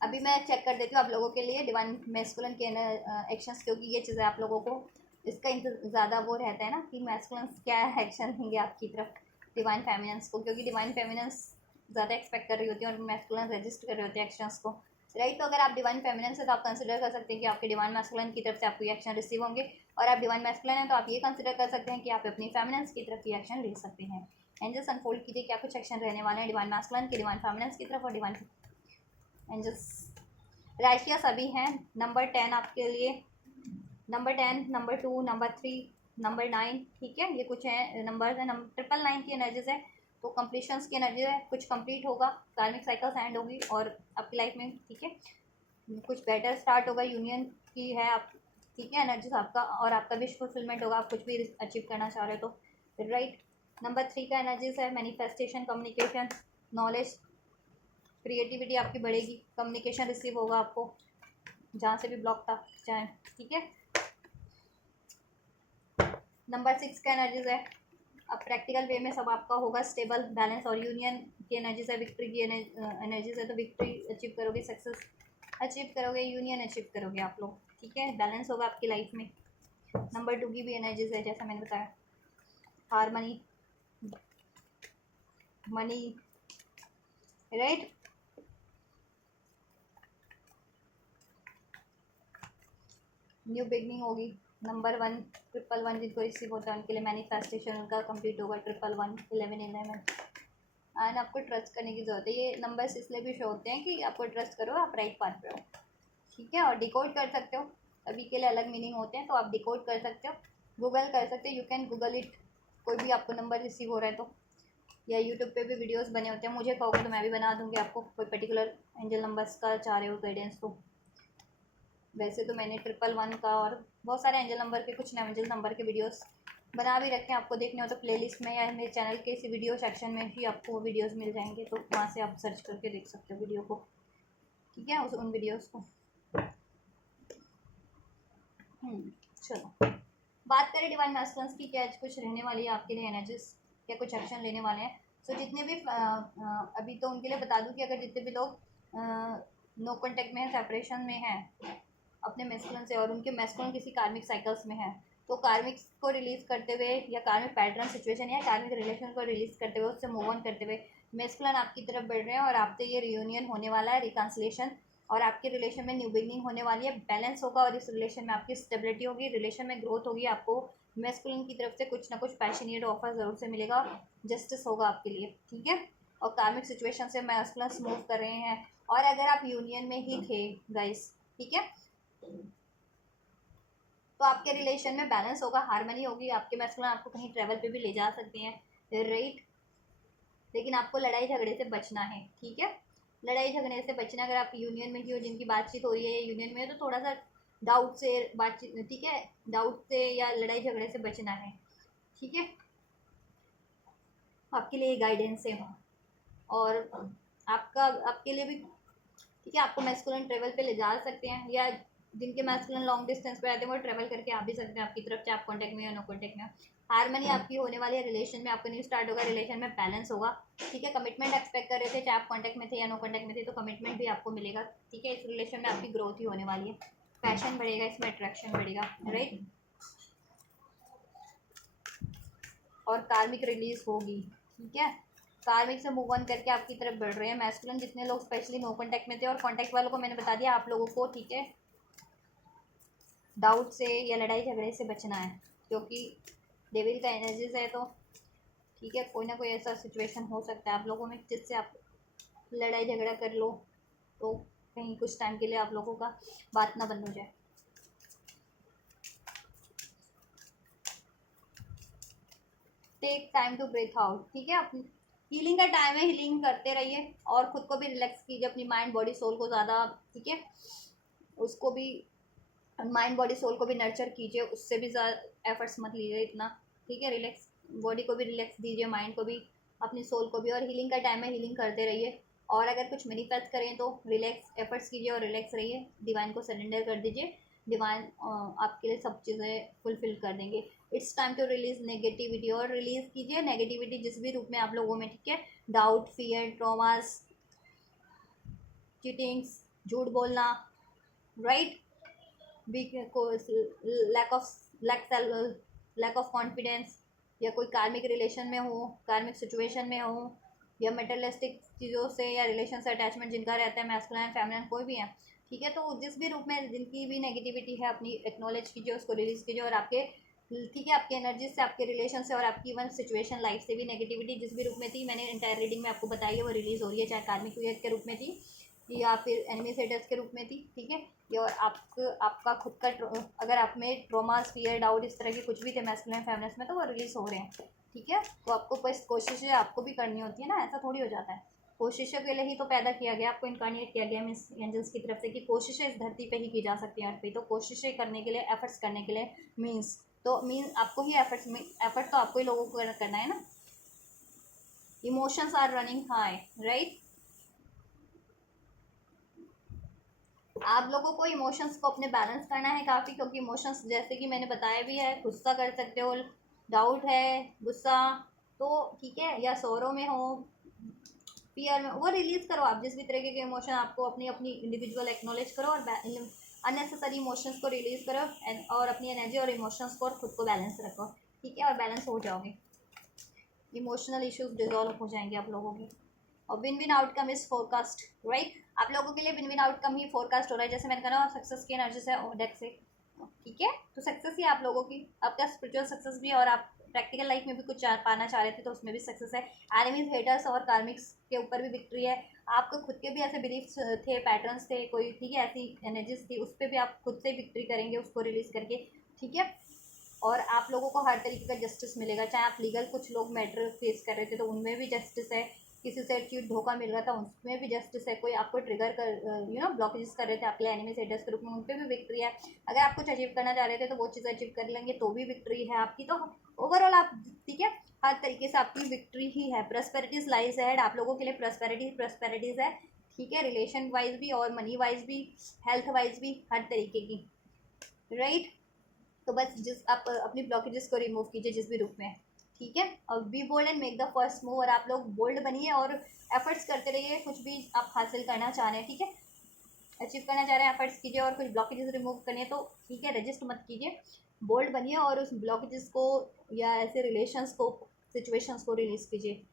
अभी मैं चेक कर देती हूँ आप लोगों के लिए डिवाइन मैस्कुलिन के एक्शंस, क्योंकि ये चीज़ें आप लोगों को इसका ज़्यादा वो रहता है ना कि मैस्कुलिन्स क्या एक्शन देंगे आपकी तरफ डिवाइन फेमिनिन्स को, क्योंकि डिवाइन फेमिनिन्स ज़्यादा एक्सपेक्ट कर रही होती है और मैस्कुलिन रजिस्ट कर रहे होते हैं एक्शंस को, राइट। तो अगर आप डिवाइन फेमिनिन से तो आप कंसिडर कर सकते हैं कि आपके डिवाइन मैस्कुलिन की तरफ से आपको ये एक्शन रिसीव होंगे, और आप डिवाइन मैस्कुलिन हैं तो आप ये कंसिडर कर सकते हैं कि आप अपनी फेमिनिन्स की तरफ ये एक्शन ले सकते हैं। एंजल्स अनफोल्ड कीजिए क्या कुछ एक्शन रहने वाले हैं डिवाइन मैस्कुलिन के, डिवाइन फेमिनिन्स की तरफ, और डिवाइन एंजल्स राशियाँ सभी हैं। नंबर 10 आपके लिए, नंबर 10, नंबर 2, नंबर 3, नंबर 9, ठीक है। ये कुछ है नंबर्स हैं, नंबर 999 की एनर्जीज है, तो कंप्लीशंस की एनर्जी है, कुछ कंप्लीट होगा, कार्मिक साइकिल्स एंड होगी और आपकी लाइफ में, ठीक है, कुछ बेटर स्टार्ट होगा, यूनियन की है आप, ठीक है, एनर्जीज आपका, और आपका विश फुलफिलमेंट होगा, आप कुछ भी अचीव करना चाह रहे हो तो, राइट। नंबर 3 का एनर्जीज है मैनिफेस्टेशन, कम्युनिकेशन, नॉलेज, क्रिएटिविटी आपकी बढ़ेगी, कम्युनिकेशन रिसीव होगा आपको जहाँ से भी ब्लॉक था चाहे, ठीक है। नंबर 6 का एनर्जीज है अब प्रैक्टिकल वे में सब आपका होगा स्टेबल, बैलेंस और यूनियन की एनर्जीज है, विक्ट्री की एनर्जीज है, तो विक्ट्री अचीव करोगे, सक्सेस अचीव करोगे, यूनियन अचीव करोगे आप लोग, ठीक है, बैलेंस होगा आपकी लाइफ में। नंबर 2 की भी एनर्जीज है जैसा मैंने बताया, harmony, money, right. New beginning होगी। नंबर 1 111 जिनको रिसीव होता है उनके लिए मैनिफेस्टेशन उनका कंप्लीट होगा, 111 11 एंड आपको ट्रस्ट करने की ज़रूरत है। ये नंबर्स इसलिए भी शो होते हैं कि आपको ट्रस्ट करो, आप राइट पाथ पे हो, ठीक है। और डिकोड कर सकते हो, सभी के लिए अलग मीनिंग होते हैं, तो आप डिकोड कर सकते हो, गूगल कर सकते हो, यू कैन गूगल इट, कोई भी आपको नंबर रिसीव हो रहा है तो, या यूट्यूब पे भी वीडियोस बने होते हैं, मुझे कहोगे तो मैं भी बना दूँगी आपको, कोई पर्टिकुलर एंजल नंबर्स का चाह रहे हो गाइडेंस तो। वैसे तो मैंने 111 का और बहुत सारे एंजल नंबर के, कुछ एंजल नंबर के वीडियोस बना भी रखे हैं, आपको देखने हो तो प्लेलिस्ट में या मेरे चैनल के इसी वीडियो सेक्शन में भी आपको वो वीडियोस मिल जाएंगे, तो वहाँ से आप सर्च करके देख सकते हो वीडियो को, ठीक है, उन वीडियोस को। चलो बात करें डिवाइन मैस्कुलिन्स की, क्या कुछ रहने वाली है आपके लिए एनर्जीज, क्या कुछ एक्शन लेने वाले हैं। सो जितने भी अभी तो उनके लिए बता दूं कि अगर जितने भी लोग नो कॉन्टेक्ट में है, सेपरेशन में है अपने मैस्कुलिन से, और उनके मैस्कुलिन किसी कार्मिक साइकिल्स में है, तो कार्मिक को रिलीज करते हुए या कार्मिक पैटर्न सिचुएशन या कार्मिक रिलेशन को रिलीज करते हुए, उससे मूव ऑन करते हुए मैस्कुलिन आपकी तरफ बढ़ रहे हैं, और आपसे ये रियूनियन होने वाला है, रिकन्सिलेशन, और आपके रिलेशन में न्यू बिगनिंग होने वाली है, बैलेंस होगा, और इस रिलेशन में आपकी स्टेबिलिटी होगी, रिलेशन में ग्रोथ होगी, आपको मैस्कुलिन की तरफ से कुछ ना कुछ पैशनेट ऑफर ज़रूर से मिलेगा, जस्टिस होगा आपके लिए, ठीक है। और कार्मिक सिचुएशन से मैस्कुलिन मूव कर रहे हैं, और अगर आप यूनियन में ही थे गाइस, ठीक है, तो आपके रिलेशन में बैलेंस होगा, हार्मनी होगी, आपके मैस्कुलिन आपको कहीं ट्रैवल पे भी ले जा सकते हैं, राइट। लेकिन आपको लड़ाई झगड़े से बचना है, ठीक है, लड़ाई झगड़े से बचना। अगर आप यूनियन में ही हो, जिनकी बातचीत हो रही है यूनियन में, तो थोड़ा सा डाउट से बातचीत, ठीक है, डाउट से या लड़ाई झगड़े से बचना है, ठीक है। आपके लिए गाइडेंस है, और आपका आपके लिए भी, ठीक है, आपको मैस्कुलिन ट्रेवल पे ले जा सकते हैं, या जिनके मैस्कुलिन लॉन्ग डिस्टेंस पे आते हैं वो ट्रेवल करके आ भी सकते हैं आपकी तरफ, चाहे आप कॉन्टैक्ट में या नो कॉन्टैक्ट में। हारमनी आपकी होने वाली है, रिलेशन में आपका न्यू स्टार्ट होगा, रिलेशन में बैलेंस होगा, ठीक है। कमिटमेंट एक्सपेक्ट कर रहे थे, चाहे आप कॉन्टैक्ट में थे या नो कॉन्टैक्ट में थे, तो कमिटमेंट भी आपको मिलेगा, ठीक है। इस रिलेशन में आपकी ग्रोथ ही होने वाली है, पैशन बढ़ेगा, इसमें अट्रैक्शन बढ़ेगा, राइट। और कार्मिक रिलीज होगी, ठीक है। कार्मिक से मूव ऑन करके आपकी तरफ बढ़ रहे हैं मैस्कुलिन, जितने लोग स्पेशली नो कॉन्टैक्ट में थे, और कॉन्टैक्ट वालों को मैंने बता दिया आप लोगों को, ठीक है, डाउट से या लड़ाई झगड़े से बचना है, क्योंकि डेविल का एनर्जीज है, तो ठीक है, कोई ना कोई ऐसा सिचुएशन हो सकता है आप लोगों में जिससे आप लड़ाई झगड़ा कर लो, तो कहीं कुछ टाइम के लिए आप लोगों का बात ना बंद हो जाए। Take time to breathe out, ठीक है, अपनी हीलिंग का टाइम है, हीलिंग करते रहिए, और खुद को भी रिलैक्स कीजिए, अपनी माइंड बॉडी सोल को ज़्यादा, ठीक है, उसको भी, माइंड बॉडी सोल को भी नर्चर कीजिए, उससे भी ज़्यादा एफर्ट्स मत लीजिए इतना, ठीक है। रिलैक्स, बॉडी को भी रिलैक्स दीजिए, माइंड को भी, अपनी सोल को भी, और हीलिंग का टाइम है, हीलिंग करते रहिए। और अगर कुछ मैनिफेस्ट करें तो रिलैक्स एफर्ट्स कीजिए और रिलैक्स रहिए, डिवाइन को सरेंडर कर दीजिए, डिवाइन आपके लिए सब चीज़ें फुलफिल कर देंगे। It's time to release negativity, और रिलीज कीजिए नेगेटिविटी जिस भी रूप में आप लोगों में, ठीक है, डाउट, फियर, ट्रॉमास, चीटिंग्स, झूठ बोलना, राइट, वीक को, लैक ऑफ कॉन्फिडेंस, या कोई कार्मिक रिलेशन में हो, कार्मिक सिचुएशन में हो, या मटेरियलिस्टिक चीज़ों से या रिलेशन से अटैचमेंट जिनका रहता है, मैस्कुलाइन फेमिनिन कोई भी है, ठीक है, तो जिस भी रूप में जिनकी भी नेगेटिविटी है, अपनी एक्नॉलेज कीजिए, उसको रिलीज कीजिए, और आपके, ठीक है, आपके एनर्जी से, आपके रिलेशन से, और आपकी इवन सिचुएशन लाइफ से भी नेगेटिविटी जिस भी रूप में थी, मैंने इंटायर रीडिंग में आपको बताई है, वो रिलीज हो रही है, चाहे कार्मिक के रूप में थी या फिर एनिमी सेटर्स के रूप में थी, ठीक है। या और आपका खुद का अगर आप में ट्रोमास, फियर, डाउट इस तरह के कुछ भी थे मैस्कुलिन फेमिनिन में, तो वो रिलीज हो रहे हैं, ठीक है। तो आपको बस कोशिशें आपको भी करनी होती है ना, ऐसा थोड़ी हो जाता है, कोशिशों के लिए ही तो पैदा किया गया, आपको इनकारनेट किया गया मीन्स एंजल्स की तरफ से, कि कोशिशें इस धरती पे ही की जा सकती हैं अर्थ पे, तो कोशिशें करने के लिए, एफर्ट्स करने के लिए, मीन्स तो मीन आपको ही एफर्ट तो आपको ही लोगों को करना है ना। Emotions are running high, right, आप लोगों को इमोशंस को अपने बैलेंस करना है काफ़ी, क्योंकि इमोशंस जैसे कि मैंने बताया भी है, गुस्सा कर सकते हो, डाउट है, गुस्सा, तो ठीक है, या सौरों में हो, फियर में, वो रिलीज करो आप, जिस भी तरीके के इमोशन आपको अपनी अपनी इंडिविजुअल एक्नॉलेज करो, और अननेसेसरी इमोशंस को रिलीज करो, और अपनी एनर्जी और इमोशंस को और खुद को बैलेंस रखो, ठीक है, और बैलेंस हो जाओगे, इमोशनल इश्यूज डिजॉल्व हो जाएंगे आप लोगों के। और win win outcome is forecast, right, आप लोगों के लिए विन विन आउटकम ही फोरकास्ट हो रहा है, जैसे मैंने कहा सक्सेस की एनर्जी से डेक से, ठीक है, तो सक्सेस ही आप लोगों की, आपका स्पिरिचुअल सक्सेस भी, और आप प्रैक्टिकल लाइफ में भी कुछ पाना चाह रहे थे तो उसमें भी सक्सेस है, एनिमीज, हेटर्स और कार्मिक्स के ऊपर भी विक्ट्री है, आपको खुद के भी ऐसे बिलीफ्स थे, पैटर्न्स थे कोई, ठीक है, ऐसी एनर्जीज थी, उस पर भी आप खुद से विक्ट्री करेंगे, उसको रिलीज करके, ठीक है। और आप लोगों को हर तरीके का जस्टिस मिलेगा, चाहे आप लीगल कुछ लोग मैटर फेस कर रहे थे तो उनमें भी जस्टिस है, किसी से चीट धोखा मिल रहा था उसमें भी जस्टिस है, कोई आपको ट्रिगर कर ब्लॉकेजेस कर रहे थे आपके एनिमी सेटर्स के रूप में, उन पर भी विक्ट्री है, अगर आप कुछ अचीव करना चाह रहे थे तो वो चीज़ अचीव कर लेंगे तो भी विक्ट्री है आपकी, तो ओवरऑल आप, ठीक है, हर तरीके से आपकी विक्ट्री ही है, प्रॉस्पेरिटीज लाइज है आप लोगों के लिए, प्रॉस्पेरिटीज है, ठीक है, रिलेशन वाइज भी और मनी वाइज भी, हेल्थ वाइज भी, हर तरीके की, राइट। तो बस जिस आप अपनी ब्लॉकेजेस को रिमूव कीजिए जिस भी रूप में, ठीक है, और be bold and make the first move, और आप लोग बोल्ड बनिए और एफर्ट्स करते रहिए, कुछ भी आप हासिल करना चाह रहे हैं, ठीक है, अचीव करना चाह रहे हैं, एफर्ट्स कीजिए, और कुछ ब्लॉकेजेस रिमूव करने तो ठीक है, रजिस्ट मत कीजिए, बोल्ड बनिए, और उस ब्लॉकेजेस को या ऐसे रिलेशंस को, सिचुएशंस को रिलीज कीजिए,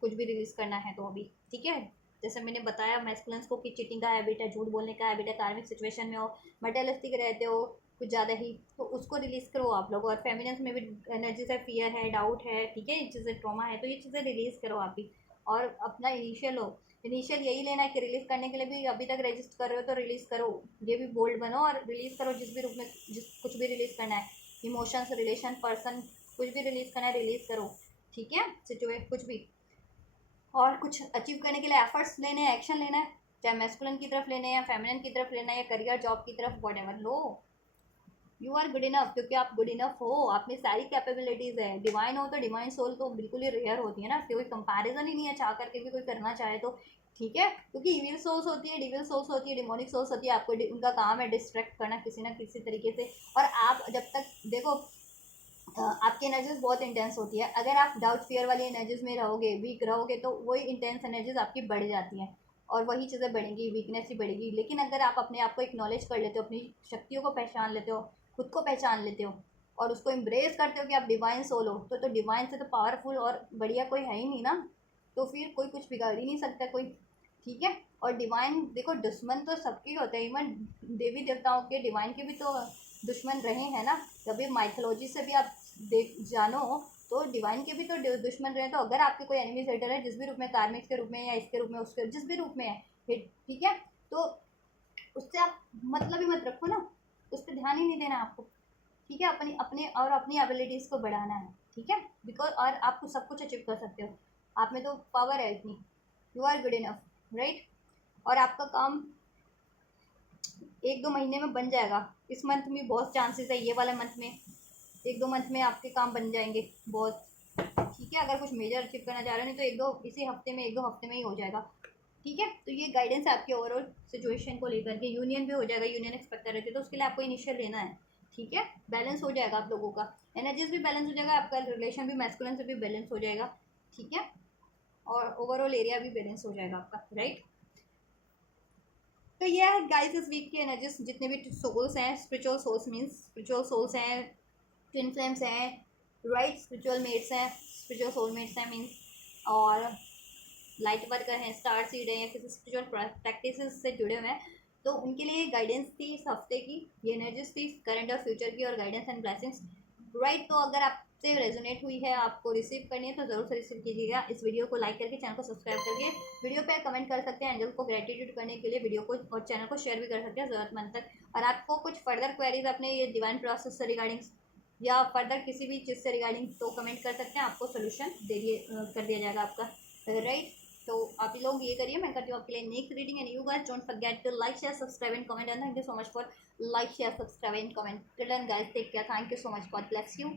कुछ भी रिलीज करना है तो अभी, ठीक है। जैसे मैंने बताया मैस्कुलिन्स को कि चीटिंग का हैबिट है, झूठ बोलने का हैबिट है, कार्मिक सिचुएशन में हो, मटेरियलिस्टिक रहते हो, कुछ ज़्यादा ही, तो उसको रिलीज़ करो आप लोग। और फेमिनिन्स में भी एनर्जीज है, फियर है, डाउट है, ठीक है, ये चीज़ें ट्रॉमा है, तो ये चीज़ें रिलीज़ करो आप ही। और अपना इनिशियल हो, इनिशियल यही लेना है कि रिलीज़ करने के लिए भी अभी तक रजिस्ट कर रहे हो तो रिलीज़ करो, ये भी बोल्ड बनो और रिलीज़ करो जिस भी रूप में, जिस कुछ भी रिलीज़ करना है, इमोशंस, रिलेशन, पर्सन, कुछ भी रिलीज़ करना है रिलीज़ करो, ठीक है, सिचुएट कुछ भी। और कुछ अचीव करने के लिए एफर्ट्स लेने हैं, एक्शन लेना है, चाहे मैस्कुलिन की तरफ लेने हैं या फेमिनिन की तरफ लेना है या करियर जॉब की तरफ, व्हाटएवर लो, यू आर गुड इनफ, क्योंकि आप गुड इनफ हो, आप में सारी कैपेबिलिटीज़ है। डिवाइन हो तो डिवाइन सोल तो बिल्कुल ही रेयर होती है ना, कोई कंपैरिजन ही नहीं है, चाह करके भी कोई करना चाहे तो, ठीक है, क्योंकि इविल सोल्स होती है, डिविल सोल्स होती है, डिमोनिक सोल्स होती है, आपको उनका काम है डिस्ट्रैक्ट करना किसी ना किसी तरीके से। और आप जब तक देखो आपकी एनर्जीज बहुत इंटेंस होती है, अगर आप डाउट फियर वाली एनर्जीज में रहोगे, वीक रहोगे, तो वही इंटेंस एनर्जीज आपकी बढ़ जाती हैं और वही चीज़ें बढ़ेंगी, वीकनेस ही बढ़ेगी। लेकिन अगर आप अपने आप को एक्नॉलेज कर लेते हो, अपनी शक्तियों को पहचान लेते हो, खुद को पहचान लेते हो और उसको एम्ब्रेस करते हो कि आप डिवाइन सोल हो, तो डिवाइन से तो पावरफुल और बढ़िया कोई है ही नहीं ना, तो फिर कोई कुछ बिगाड़ ही नहीं सकता कोई, ठीक है। और डिवाइन देखो, दुश्मन तो सबके होते हैं, इवन देवी देवताओं के डिवाइन के भी तो दुश्मन रहे हैं ना, कभी माइथोलॉजी से भी आप देख जानो तो डिवाइन के भी तो दुश्मन रहे। तो अगर आपके कोई एनिमी हेटर है, जिस भी रूप में, कार्मिक के रूप में या इसके रूप में, उसके जिस भी रूप में है, ठीक है, तो उससे आप मतलब ही मत रखो ना, उस पर ध्यान ही नहीं देना आपको, ठीक है, अपनी अपने और अपनी एबिलिटीज़ को बढ़ाना है, ठीक है, बिकॉज और आप सब कुछ अचीव कर सकते हो, आप में तो पावर है इतनी, you are good enough, right. और आपका काम 1-2 महीने में बन जाएगा, इस मंथ में बहुत चांसेस है, ये वाला मंथ में 1-2 मंथ में आपके काम बन जाएंगे बहुत, ठीक है, अगर कुछ मेजर अचीव करना चाह रहे हो, नहीं तो 1-2 इसी हफ्ते में, 1-2 हफ्ते में ही हो जाएगा, ठीक है। तो ये गाइडेंस है आपके ओवरऑल सिचुएशन को लेकर के। यूनियन भी हो जाएगा, यूनियन एक्सपेक्ट कर रहे थे तो उसके लिए आपको इनिशियल लेना है, ठीक है, बैलेंस हो जाएगा आप लोगों का, एनर्जीज भी बैलेंस हो जाएगा, आपका रिलेशन भी मैस्कुलिन से भी बैलेंस हो जाएगा, ठीक है, और ओवरऑल एरिया भी बैलेंस हो जाएगा आपका, राइट। तो ये है गाइस इस वीक की एनर्जीज, जितने भी सोल्स हैं, spiritual souls means spiritual souls हैं, ट्विन फ्लेम्स हैं, राइट, स्पिरिचुअल मेट्स हैं, स्पिरिचुअल सोलमेट्स हैं मीन्स, और लाइट वर्कर हैं, स्टार सीड हैं, या किसी स्पिरिचुअल प्रैक्टिसेस से जुड़े हुए हैं, तो उनके लिए गाइडेंस थी इस हफ्ते की, ये एनर्जीज थी करंट और फ्यूचर की, और गाइडेंस एंड ब्लेसिंग्स, राइट। तो अगर आपसे रेजोनेट हुई है, आपको रिसीव करनी है, तो ज़रूर से रिसीव कीजिएगा, इस वीडियो को लाइक करके, चैनल को सब्सक्राइब करके, वीडियो पे कमेंट कर सकते हैं एंजल को ग्रेटिट्यूड करने के लिए, वीडियो को और चैनल को शेयर भी कर सकते हैं ज़रूरतमंद तक। और आपको कुछ फर्दर क्वेरीज अपने ये डिवाइन प्रोसेस से रिगार्डिंग या फर्दर किसी भी चीज़ से रिगार्डिंग, तो कमेंट कर सकते हैं, आपको सोल्यूशन दे दिए कर दिया जाएगा आपका, राइट। तो आप लोग ये करिए, मैं करती हूँ आपके लिए next reading, and you guys don't forget to like, share, subscribe and comment, and thank you so much for like, share, subscribe and comment. Till then guys, take care, thank you so much, God bless you.